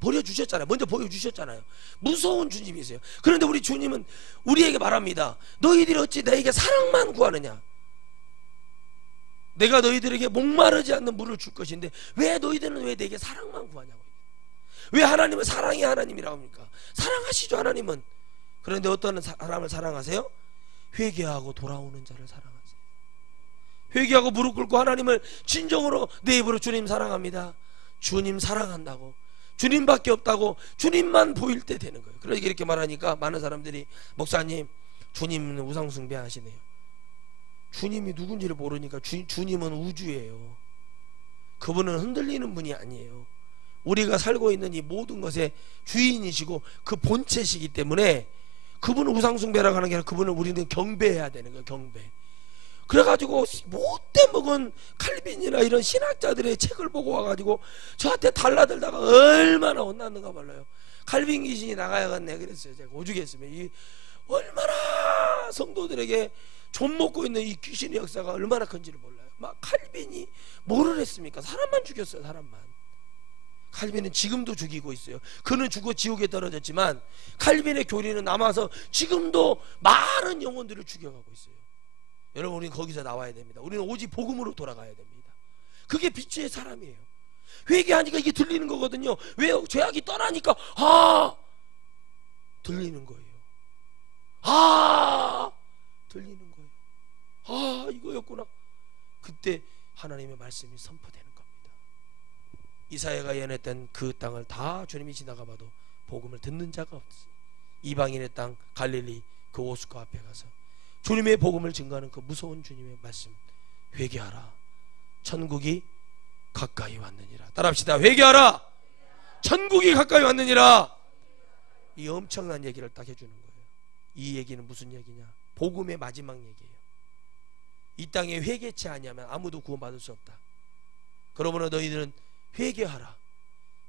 버려주셨잖아요. 먼저 보여주셨잖아요. 무서운 주님이세요. 그런데 우리 주님은 우리에게 말합니다. 너희들이 어찌 내게 사랑만 구하느냐? 내가 너희들에게 목마르지 않는 물을 줄 것인데 왜 너희들은 왜 내게 사랑만 구하냐고. 왜 하나님은 사랑의 하나님이라고 합니까? 사랑하시죠, 하나님은. 그런데 어떤 사람을 사랑하세요? 회개하고 돌아오는 자를 사랑하세요. 회개하고 무릎 꿇고 하나님을 진정으로 내 입으로 주님 사랑합니다, 주님 사랑한다고, 주님밖에 없다고, 주님만 보일 때 되는 거예요. 그러니까 이렇게 말하니까 많은 사람들이, 목사님 주님은 우상숭배 하시네요. 주님이 누군지를 모르니까 주님은 우주예요. 그분은 흔들리는 분이 아니에요. 우리가 살고 있는 이 모든 것의 주인이시고 그 본체시기 때문에 그분은 우상숭배라고 하는 게 아니라 그분을 우리는 경배해야 되는 거예요. 경배. 그래가지고 못돼 먹은 칼빈이나 이런 신학자들의 책을 보고 와가지고 저한테 달라들다가 얼마나 혼났는가 몰라요. 칼빈 귀신이 나가야겠네 그랬어요. 제가 오죽했으면 얼마나 성도들에게 좀 먹고 있는 이 귀신의 역사가 얼마나 큰지를 몰라요. 막 칼빈이 뭐를 했습니까? 사람만 죽였어요. 사람만. 칼빈은 지금도 죽이고 있어요. 그는 죽어 지옥에 떨어졌지만 칼빈의 교리는 남아서 지금도 많은 영혼들을 죽여가고 있어요. 여러분, 우리는 거기서 나와야 됩니다. 우리는 오직 복음으로 돌아가야 됩니다. 그게 빛의 사람이에요. 회개하니까 이게 들리는 거거든요. 왜요? 죄악이 떠나니까 들리는 거예요. 들리는 거예요. 이거였구나. 그때 하나님의 말씀이 선포되는 겁니다. 이사야가 예언했던 그 땅을 다 주님이 지나가봐도 복음을 듣는 자가 없어요. 이방인의 땅 갈릴리 그 오수가 앞에 가서 주님의 복음을 증거하는 그 무서운 주님의 말씀, 회개하라, 천국이 가까이 왔느니라. 따라합시다. 회개하라, 천국이 가까이 왔느니라. 이 엄청난 얘기를 딱 해주는 거예요. 이 얘기는 무슨 얘기냐? 복음의 마지막 얘기예요. 이 땅에 회개치 아니하면 아무도 구원받을 수 없다. 그러므로 너희들은 회개하라,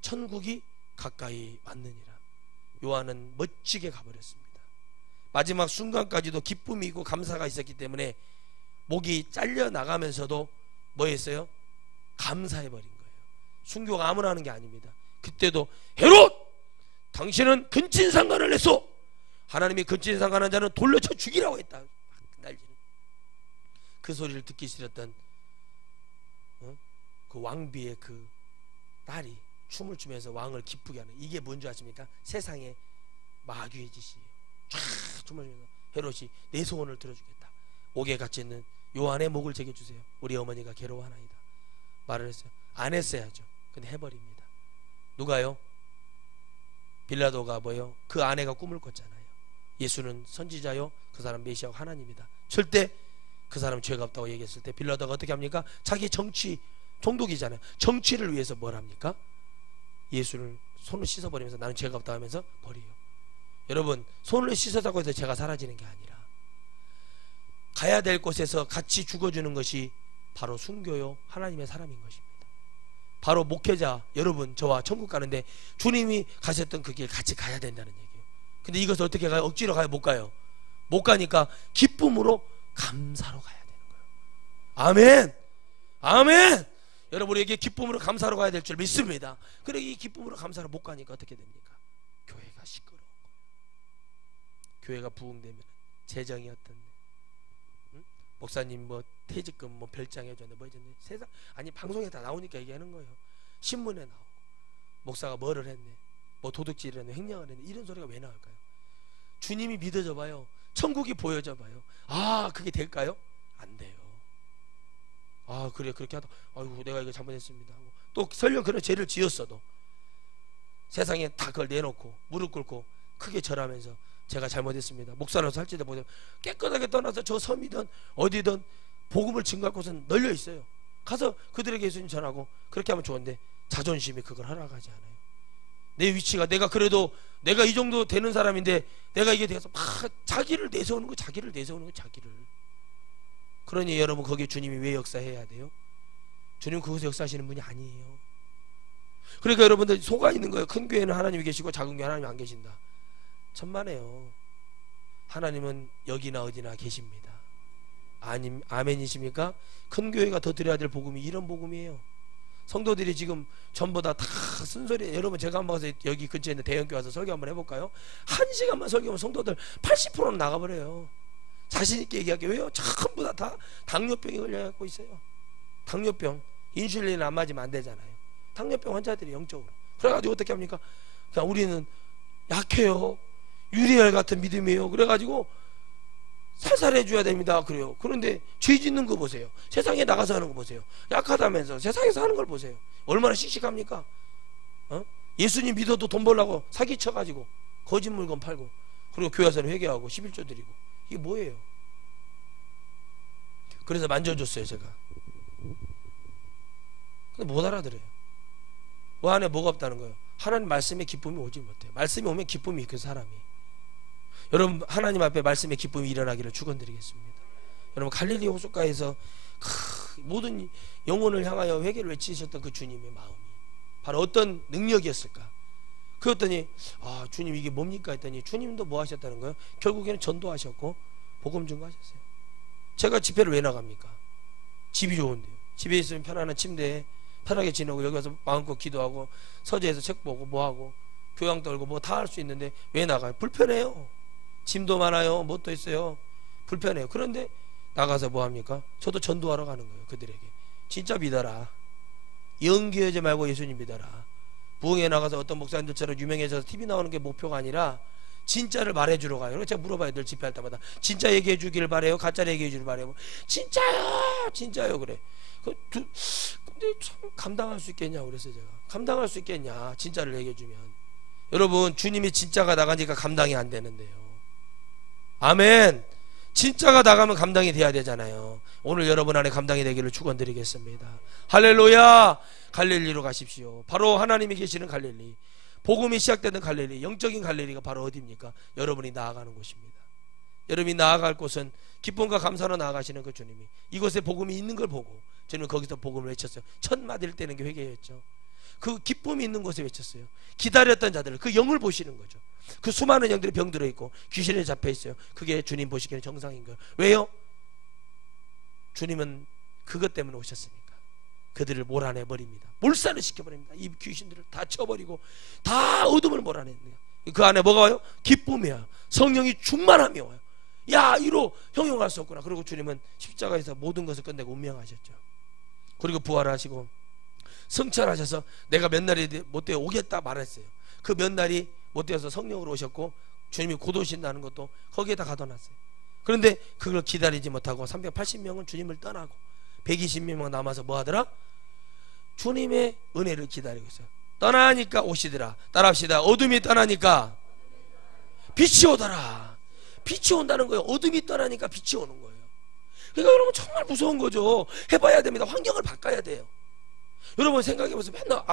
천국이 가까이 왔느니라. 요한은 멋지게 가버렸습니다. 마지막 순간까지도 기쁨이 있고 감사가 있었기 때문에 목이 잘려 나가면서도 뭐 했어요? 감사해버린 거예요. 순교가 아무나 하는 게 아닙니다. 그때도 헤롯, 당신은 근친상간을 했소. 하나님이 근친상간한 자는 돌려쳐 죽이라고 했다. 막 날리는 그 소리를 듣기 싫었던 그 왕비의 그 딸이 춤을 추면서 왕을 기쁘게 하는, 이게 뭔지 아십니까? 세상의 마귀의 짓이에요. 쫙 춤을 추면서 헤롯이 내 소원을 들어주겠다. 옥에 갇혀 있는 요한의 목을 제겨주세요. 우리 어머니가 괴로워하나이다. 말을 했어요. 안 했어야죠. 근데 해버립니다. 누가요? 빌라도가 뭐요? 그 아내가 꿈을 꿨잖아요. 예수는 선지자요, 그 사람 메시아가 하나님이다. 절대 그 사람 죄가 없다고 얘기했을 때 빌라도가 어떻게 합니까? 자기 정치 종독이잖아요. 정치를 위해서 뭘 합니까? 예수를 손을 씻어버리면서 나는 죄가 없다 하면서 버려요. 여러분, 손을 씻어자고 해서 죄가 사라지는 게 아니라 가야 될 곳에서 같이 죽어주는 것이 바로 순교요, 하나님의 사람인 것입니다. 바로 목회자 여러분, 저와 천국 가는데 주님이 가셨던 그 길 같이 가야 된다는 얘기예요. 근데 이것을 어떻게 가요? 억지로 가요? 못 가요. 못 가니까 기쁨으로 감사로 가야 되는 거예요. 아멘, 아멘. 여러분, 우리에게 기쁨으로 감사로 가야 될 줄 믿습니다. 그래, 이 기쁨으로 감사로 못 가니까 어떻게 됩니까? 교회가 시끄러운 거예요. 교회가 부흥되면 재정이 어떤데, 목사님 뭐 퇴직금 뭐 별장해줬네, 뭐 해줬네, 세상 아니 방송에 다 나오니까 얘기하는 거예요. 신문에 나오고 목사가 뭐를 했네, 뭐 도둑질을 했네, 횡령을 했네, 이런 소리가 왜 나올까요? 주님이 믿어져 봐요. 천국이 보여져 봐요. 그게 될까요? 안 돼요. 그래, 그렇게 하다 아이고 내가 이거 잘못했습니다 하고, 또 설령 그런 죄를 지었어도 세상에 다 그걸 내놓고 무릎 꿇고 크게 절하면서 제가 잘못했습니다, 목사로서 할지도 보세요. 깨끗하게 떠나서 저 섬이든 어디든 복음을 증거할 곳은 널려 있어요. 가서 그들에게 예수님 전하고 그렇게 하면 좋은데 자존심이 그걸 허락하지 않아요. 내 위치가, 내가 그래도 내가 이 정도 되는 사람인데 내가 이게 돼서 막 자기를 내세우는 거, 자기를 내세우는 거, 자기를. 그러니 여러분, 거기에 주님이 왜 역사해야 돼요? 주님 그곳에 역사하시는 분이 아니에요. 그러니까 여러분들 속아 있는 거예요. 큰 교회는 하나님이 계시고 작은 교회 하나님이 안 계신다. 천만에요. 하나님은 여기나 어디나 계십니다. 아멘이십니까? 큰 교회가 더 드려야 될 복음이 이런 복음이에요. 성도들이 지금 전부 다 쓴소리. 여러분, 제가 한번 가서 여기 근처에 있는 대형교회 와서 설교 한번 해볼까요? 1시간만 설교하면 성도들 80%는 나가버려요. 자신있게 얘기하게. 왜요? 전부 다 당뇨병에 걸려갖고 있어요. 당뇨병, 인슐린 안 맞으면 안 되잖아요. 당뇨병 환자들이 영적으로. 그래가지고 어떻게 합니까? 그냥 우리는 약해요, 유리알 같은 믿음이에요. 그래가지고 살살해줘야 됩니다. 그래요. 그런데 죄 짓는 거 보세요. 세상에 나가서 하는 거 보세요. 약하다면서 세상에서 하는 걸 보세요. 얼마나 씩씩합니까? 예수님 믿어도 돈 벌라고 사기쳐가지고 거짓 물건 팔고, 그리고 교회 와서는 회개하고 11조 드리고, 이게 뭐예요? 그래서 만져줬어요 제가. 근데 못 알아들어요. 뭐 안에 뭐가 없다는 거예요? 하나님 말씀에 기쁨이 오지 못해요. 말씀이 오면 기쁨이 그 사람이. 여러분, 하나님 앞에 말씀의 기쁨이 일어나기를 축원드리겠습니다. 여러분, 갈릴리 호숫가에서 모든 영혼을 향하여 회개를 외치셨던 그 주님의 마음이 바로 어떤 능력이었을까? 그랬더니 주님 이게 뭡니까 했더니 주님도 뭐 하셨다는 거예요? 결국에는 전도하셨고 복음 증거하셨어요. 제가 집회를 왜 나갑니까? 집이 좋은데요. 집에 있으면 편안한 침대에 편하게 지내고 여기 와서 마음껏 기도하고 서재에서 책 보고 뭐하고 교양 떨고 뭐 다 할 수 있는데 왜 나가요? 불편해요. 짐도 많아요. 뭣도 있어요. 불편해요. 그런데 나가서 뭐합니까? 저도 전도하러 가는 거예요. 그들에게 진짜 믿어라. 연기하지 말고 예수님 믿어라. 부흥에 나가서 어떤 목사님들처럼 유명해져서 TV 나오는 게 목표가 아니라 진짜를 말해주러 가요. 그래서 제가 물어봐요. 늘 집회할 때마다 진짜 얘기해 주길 바래요? 가짜 얘기해 주길 바래요? 진짜요 진짜요 그래. 근데 참 감당할 수 있겠냐 그랬어요. 제가 감당할 수 있겠냐 진짜를 얘기해 주면. 여러분 주님이 진짜가 나가니까 감당이 안 되는데요. 아멘. 진짜가 나가면 감당이 돼야 되잖아요. 오늘 여러분 안에 감당이 되기를 축원드리겠습니다. 할렐루야. 갈릴리로 가십시오. 바로 하나님이 계시는 갈릴리, 복음이 시작되는 갈릴리, 영적인 갈릴리가 바로 어디입니까? 여러분이 나아가는 곳입니다. 여러분이 나아갈 곳은 기쁨과 감사로 나아가시는 그 주님이 이곳에 복음이 있는 걸 보고 저는 거기서 복음을 외쳤어요. 첫 마디를 떼는 게 회개였죠. 그 기쁨이 있는 곳에 외쳤어요. 기다렸던 자들을, 그 영을 보시는 거죠. 그 수많은 영들이 병들어 있고 귀신에 잡혀 있어요. 그게 주님 보시기에는 정상인 거예요. 왜요? 주님은 그것 때문에 오셨으니까. 그들을 몰아내 버립니다. 몰살을 시켜버립니다. 이 귀신들을 다 쳐버리고 다 어둠을 몰아냅니다. 그 안에 뭐가 와요? 기쁨이야. 성령이 충만함이 와요. 야, 이로 형용할 수 없구나. 그리고 주님은 십자가에서 모든 것을 끝내고 운명하셨죠. 그리고 부활하시고 승천하셔서 내가 몇 날이 못 되어 오겠다 말했어요. 그 몇 날이 못 되어서 성령으로 오셨고 주님이 곧 오신다는 것도 거기에다 가둬놨어요. 그런데 그걸 기다리지 못하고 380명은 주님을 떠나고 120명 남아서 뭐 하더라? 주님의 은혜를 기다리고 있어요. 떠나니까 오시더라. 따라합시다. 어둠이 떠나니까 빛이 오더라. 빛이 온다는 거예요. 어둠이 떠나니까 빛이 오는 거예요. 그러니까 여러분 정말 무서운 거죠. 해봐야 됩니다. 환경을 바꿔야 돼요. 여러분 생각해보세요. 맨날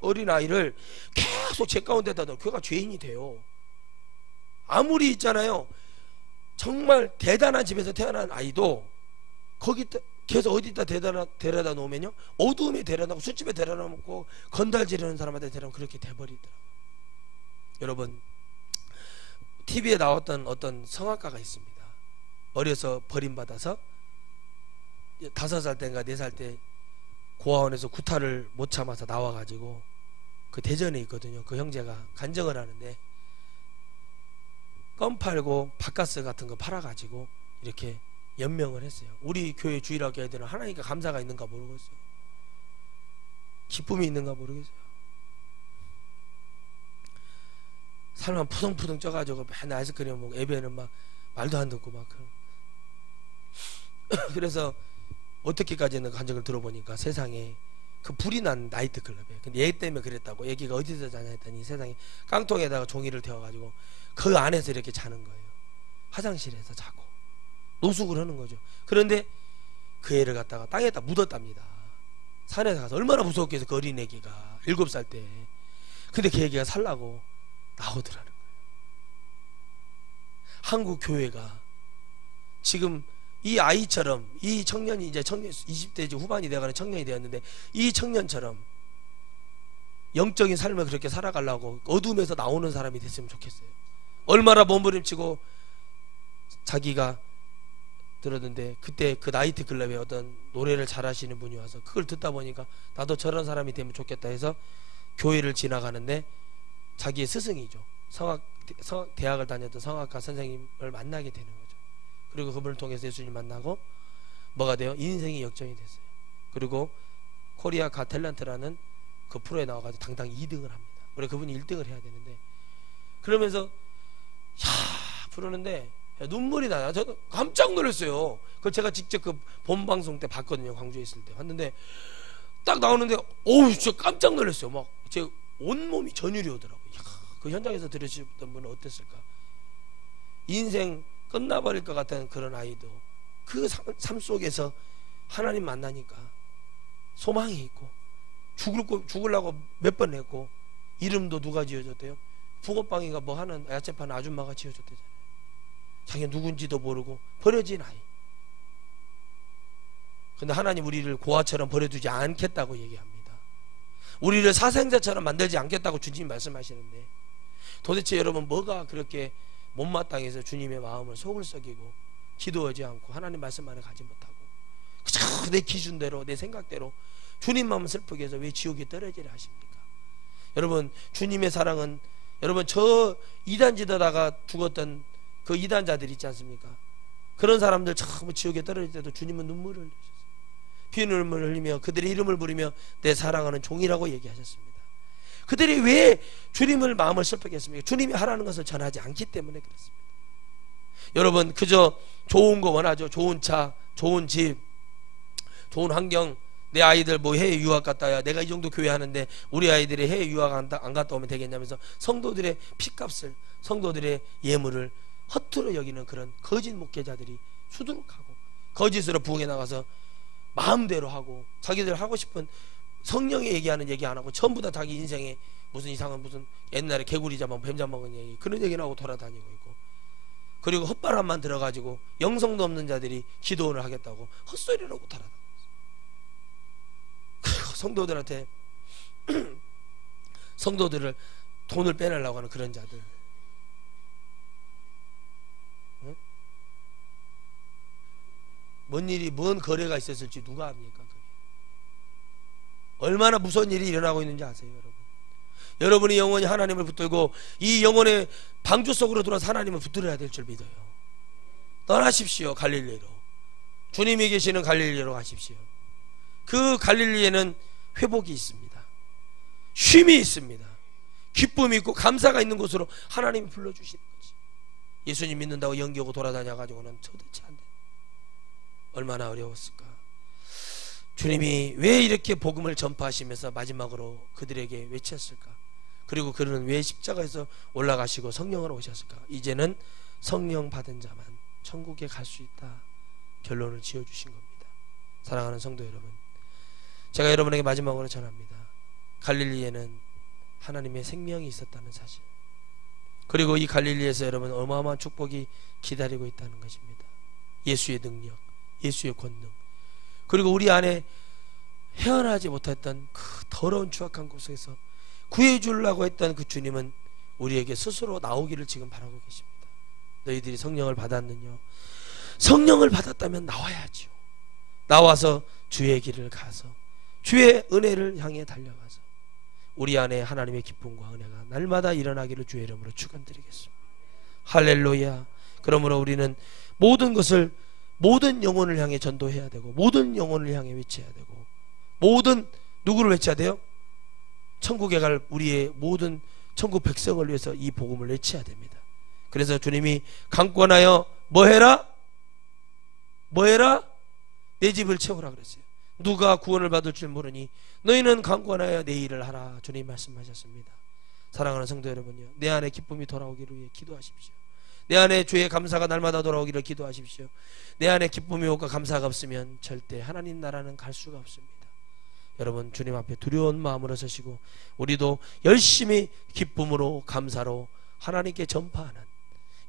어린아이를 계속 제 가운데다 넣어 걔가 죄인이 돼요. 아무리 있잖아요, 정말 대단한 집에서 태어난 아이도 거기 계속 어디다 데려다 놓으면요, 어두움에 데려다 놓고 술집에 데려다 놓고 건달지르는 사람한테 데려다 놓으면 그렇게 돼버리더라고요. 여러분 TV에 나왔던 어떤 성악가가 있습니다. 어려서 버림받아서 5살 때인가 4살 때 고아원에서 구타를 못 참아서 나와가지고 그 대전에 있거든요. 그 형제가 간증을 하는데 껌 팔고 바카스 같은 거 팔아가지고 이렇게 연명을 했어요. 우리 교회 주일학교 애들은 하나님께 감사가 있는가 모르겠어요. 기쁨이 있는가 모르겠어요. 살만 푸둥푸둥 쪄가지고 맨날 아이스크림 먹고 예배는 막 말도 안 듣고 막 그래서 어떻게까지는 간증을 들어보니까 세상에 그 불이 난 나이트클럽이에요. 근데 얘 때문에 그랬다고. 얘기가 어디서 자냐 했더니 세상에 깡통에다가 종이를 태워가지고 그 안에서 이렇게 자는 거예요. 화장실에서 자고 노숙을 하는 거죠. 그런데 그 애를 갖다가 땅에다 묻었답니다. 산에서 가서. 얼마나 무서웠겠어 그 어린 애기가 7살 때. 근데 그 애기가 살라고 나오더라는 거예요. 한국 교회가 지금 이 아이처럼, 이 청년이 이제 20대 후반이 돼가는 청년이 되었는데 이 청년처럼 영적인 삶을 그렇게 살아가려고 어둠에서 나오는 사람이 됐으면 좋겠어요. 얼마나 몸부림치고 자기가 들었는데 그때 그 나이트 클럽에 어떤 노래를 잘하시는 분이 와서 그걸 듣다 보니까 나도 저런 사람이 되면 좋겠다 해서 교회를 지나가는데 자기의 스승이죠, 대학을 다녔던 성악가 선생님을 만나게 되는 거죠. 그리고 그분을 통해서 예수님 만나고 뭐가 돼요? 인생이 역전이 됐어요. 그리고 코리아 가 탤런트라는 그 프로에 나와가지고 당당 2등을 합니다. 원래 그분이 1등을 해야 되는데 그러면서 야 부르는데 눈물이 나요. 저도 깜짝 놀랐어요. 그걸 제가 직접 그 본방송 때 봤거든요. 광주에 있을 때 봤는데 딱 나오는데 어우 진짜 깜짝 놀랐어요. 막 제 온몸이 전율이 오더라고요. 야, 그 현장에서 들으셨던 분은 어땠을까? 인생 끝나버릴 것 같은 그런 아이도 그 삶 속에서 하나님 만나니까 소망이 있고 죽으려고 몇 번 했고 이름도 누가 지어줬대요? 붕어빵이가 뭐 하는 야채 파는 아줌마가 지어줬대잖아요. 자기가 누군지도 모르고 버려진 아이. 근데 하나님 우리를 고아처럼 버려두지 않겠다고 얘기합니다. 우리를 사생자처럼 만들지 않겠다고 주님이 말씀하시는데 도대체 여러분 뭐가 그렇게 못마땅해서 주님의 마음을 속을 썩이고 기도하지 않고 하나님 말씀만을 가지 못하고 그저 내 기준대로 내 생각대로 주님 마음 슬프게 해서 왜 지옥에 떨어지려 하십니까? 여러분, 주님의 사랑은, 여러분, 저 이단지다가 죽었던 그 이단자들 있지 않습니까? 그런 사람들 처음 지옥에 떨어질 때도 주님은 눈물을 흘리셨어요. 피눈물을 흘리며 그들의 이름을 부르며 내 사랑하는 종이라고 얘기하셨습니다. 그들이 왜 주님을 마음을 슬프게 했습니까? 주님이 하라는 것을 전하지 않기 때문에 그렇습니다. 여러분, 그저 좋은 거 원하죠. 좋은 차, 좋은 집, 좋은 환경. 내 아이들 뭐 해외 유학 갔다 와야, 내가 이 정도 교회 하는데 우리 아이들이 해외 유학 안 갔다 오면 되겠냐면서 성도들의 피값을, 성도들의 예물을 허투루 여기는 그런 거짓 목회자들이 수두룩하고 거짓으로 부흥에 나가서 마음대로 하고 자기들 하고 싶은 성령이 얘기하는 얘기 안 하고 전부 다 자기 인생에 무슨 이상한 무슨 옛날에 개구리 잡아 뱀 잡아먹은 얘기, 그런 얘기를 하고 돌아다니고 있고, 그리고 헛바람만 들어가지고 영성도 없는 자들이 기도를 하겠다고 헛소리를 하고 돌아다니고, 그리고 성도들한테 성도들을 돈을 빼내려고 하는 그런 자들. 응? 뭔 거래가 있었을지 누가 압니까? 그게 얼마나 무서운 일이 일어나고 있는지 아세요, 여러분? 여러분이 영원히 하나님을 붙들고 이 영혼의 방주 속으로 들어와서 하나님을 붙들어야 될 줄 믿어요. 떠나십시오. 갈릴리로, 주님이 계시는 갈릴리로 가십시오. 그 갈릴리에는 회복이 있습니다. 쉼이 있습니다. 기쁨이 있고 감사가 있는 곳으로 하나님이 불러주시는 거지. 예수님 믿는다고 연기 오고 돌아다녀가지고는 도대체 안 돼. 얼마나 어려웠을까. 주님이 왜 이렇게 복음을 전파하시면서 마지막으로 그들에게 외쳤을까? 그리고 그들은 왜 십자가에서 올라가시고 성령으로 오셨을까? 이제는 성령 받은 자만 천국에 갈 수 있다, 결론을 지어주신 겁니다. 사랑하는 성도 여러분, 제가 여러분에게 마지막으로 전합니다. 갈릴리에는 하나님의 생명이 있었다는 사실, 그리고 이 갈릴리에서 여러분 어마어마한 축복이 기다리고 있다는 것입니다. 예수의 능력, 예수의 권능, 그리고 우리 안에 헤어나지 못했던 그 더러운 추악한 곳에서 구해주려고 했던 그 주님은 우리에게 스스로 나오기를 지금 바라고 계십니다. 너희들이 성령을 받았느냐? 성령을 받았다면 나와야죠. 나와서 주의 길을 가서 주의 은혜를 향해 달려가서 우리 안에 하나님의 기쁨과 은혜가 날마다 일어나기를 주의 이름으로 축원드리겠습니다. 할렐루야. 그러므로 우리는 모든 것을, 모든 영혼을 향해 전도해야 되고, 모든 영혼을 향해 외쳐야 되고, 모든 누구를 외쳐야 돼요? 천국에 갈 우리의 모든 천국 백성을 위해서 이 복음을 외쳐야 됩니다. 그래서 주님이 강권하여 뭐해라? 뭐해라? 내 집을 채우라 그랬어요. 누가 구원을 받을 줄 모르니 너희는 강권하여 내 일을 하라, 주님 말씀하셨습니다. 사랑하는 성도 여러분요, 내 안에 기쁨이 돌아오기를 위해 기도하십시오. 내 안에 주의 감사가 날마다 돌아오기를 기도하십시오. 내 안에 기쁨이 오고 감사가 없으면 절대 하나님 나라는 갈 수가 없습니다. 여러분, 주님 앞에 두려운 마음으로 서시고 우리도 열심히 기쁨으로 감사로 하나님께 전파하는,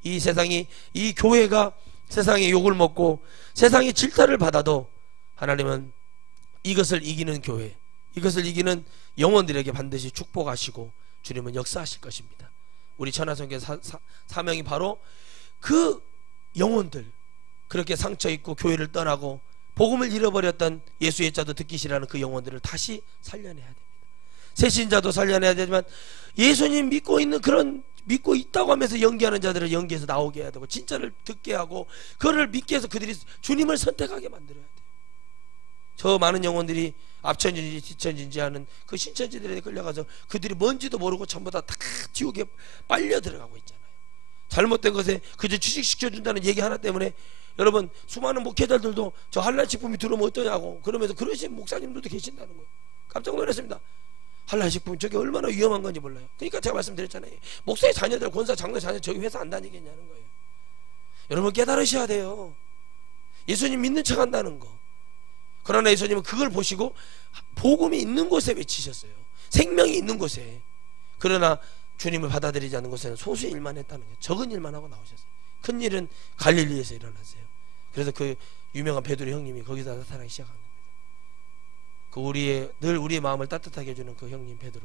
이 세상이, 이 교회가 세상의 욕을 먹고 세상의 질타를 받아도 하나님은 이것을 이기는 교회, 이것을 이기는 영혼들에게 반드시 축복하시고 주님은 역사하실 것입니다. 우리 천하성교 사명이 바로 그 영혼들, 그렇게 상처 있고 교회를 떠나고 복음을 잃어버렸던 예수의 자도 듣기 싫어하는 그 영혼들을 다시 살려내야 됩니다. 새신자도 살려내야 되지만 예수님 믿고 있는 그런, 믿고 있다고 하면서 연기하는 자들을 연기해서 나오게 해야 되고, 진짜를 듣게 하고 그를 믿게 해서 그들이 주님을 선택하게 만들어야 돼요. 저 많은 영혼들이 앞천진지 뒤천진지 하는 그 신천지들에 끌려가서 그들이 뭔지도 모르고 전부 다 지옥에 빨려 들어가고 있잖아요. 잘못된 것에 그저 취직시켜준다는 얘기 하나 때문에 여러분, 수많은 목회자들도 저 한랄식품이 들어오면 어떠냐고 그러면서 그러신 목사님들도 계신다는 거예요. 깜짝 놀랐습니다. 한랄식품 저게 얼마나 위험한 건지 몰라요. 그러니까 제가 말씀드렸잖아요. 목사의 자녀들, 권사, 장로 자녀 저기 회사 안 다니겠냐는 거예요. 여러분 깨달으셔야 돼요. 예수님 믿는 척 한다는 거. 그러나 예수님은 그걸 보시고 복음이 있는 곳에 외치셨어요. 생명이 있는 곳에. 그러나 주님을 받아들이지 않는 곳에는 소수의 일만 했다는 거예요. 적은 일만 하고 나오셨어요. 큰 일은 갈릴리에서 일어났어요. 그래서 그 유명한 베드로 형님이 거기서 나타나기 시작한 겁니다. 그 늘 우리의 마음을 따뜻하게 해주는 그 형님 베드로,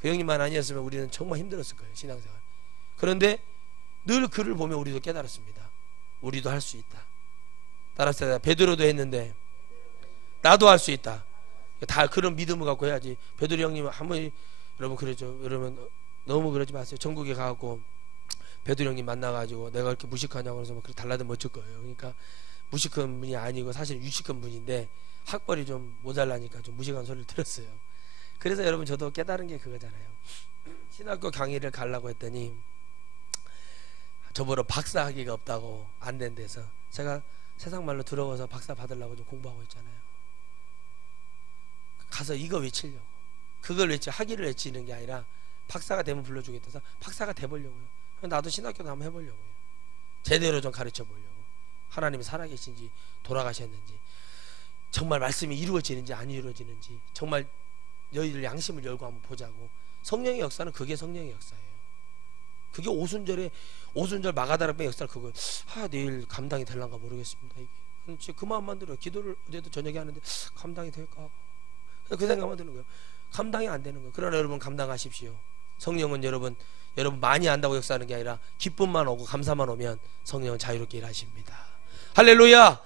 그 형님만 아니었으면 우리는 정말 힘들었을 거예요, 신앙생활. 그런데 늘 그를 보며 우리도 깨달았습니다. 우리도 할 수 있다. 따라서 베드로도 했는데 나도 할 수 있다. 다 그런 믿음을 갖고 해야지. 베드로 형님 한번 여러분 그러죠. 여러분 너무 그러지 마세요. 전국에 가고 베드로 형님 만나가지고 내가 그렇게 무식하냐고 그래서 막 그렇게 달라든 멋질 거예요. 그러니까 무식한 분이 아니고 사실 유식한 분인데 학벌이 좀 모자라니까 좀 무식한 소리를 들었어요. 그래서 여러분 저도 깨달은 게 그거잖아요. 신학교 강의를 가려고 했더니 저보러 박사 학위가 없다고 안 된대서 제가 세상 말로 들어와서 박사 받으려고 좀 공부하고 있잖아요. 가서 이거 외치려고. 그걸 학위를 외치는 게 아니라 박사가 되면 불러주겠다서 박사가 돼보려고요. 나도 신학교도 한번 해보려고요. 제대로 좀 가르쳐 보려고. 하나님이 살아계신지 돌아가셨는지 정말 말씀이 이루어지는지 안 이루어지는지 정말 너희들 양심을 열고 한번 보자고. 성령의 역사는 그게 성령의 역사예요. 그게 오순절 마가다락방의 역사를 그거 내일 감당이 될란가 모르겠습니다. 이게 그 마음만 들어요. 기도를 어제도 저녁에 하는데 감당이 될까 그 생각만 드는 거예요. 감당이 안 되는 거예요. 그러나 여러분 감당하십시오. 성령은 여러분 많이 안다고 역사하는 게 아니라 기쁨만 오고 감사만 오면 성령은 자유롭게 일하십니다. 할렐루야.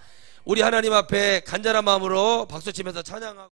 우리 하나님 앞에 간절한 마음으로 박수치면서 찬양하고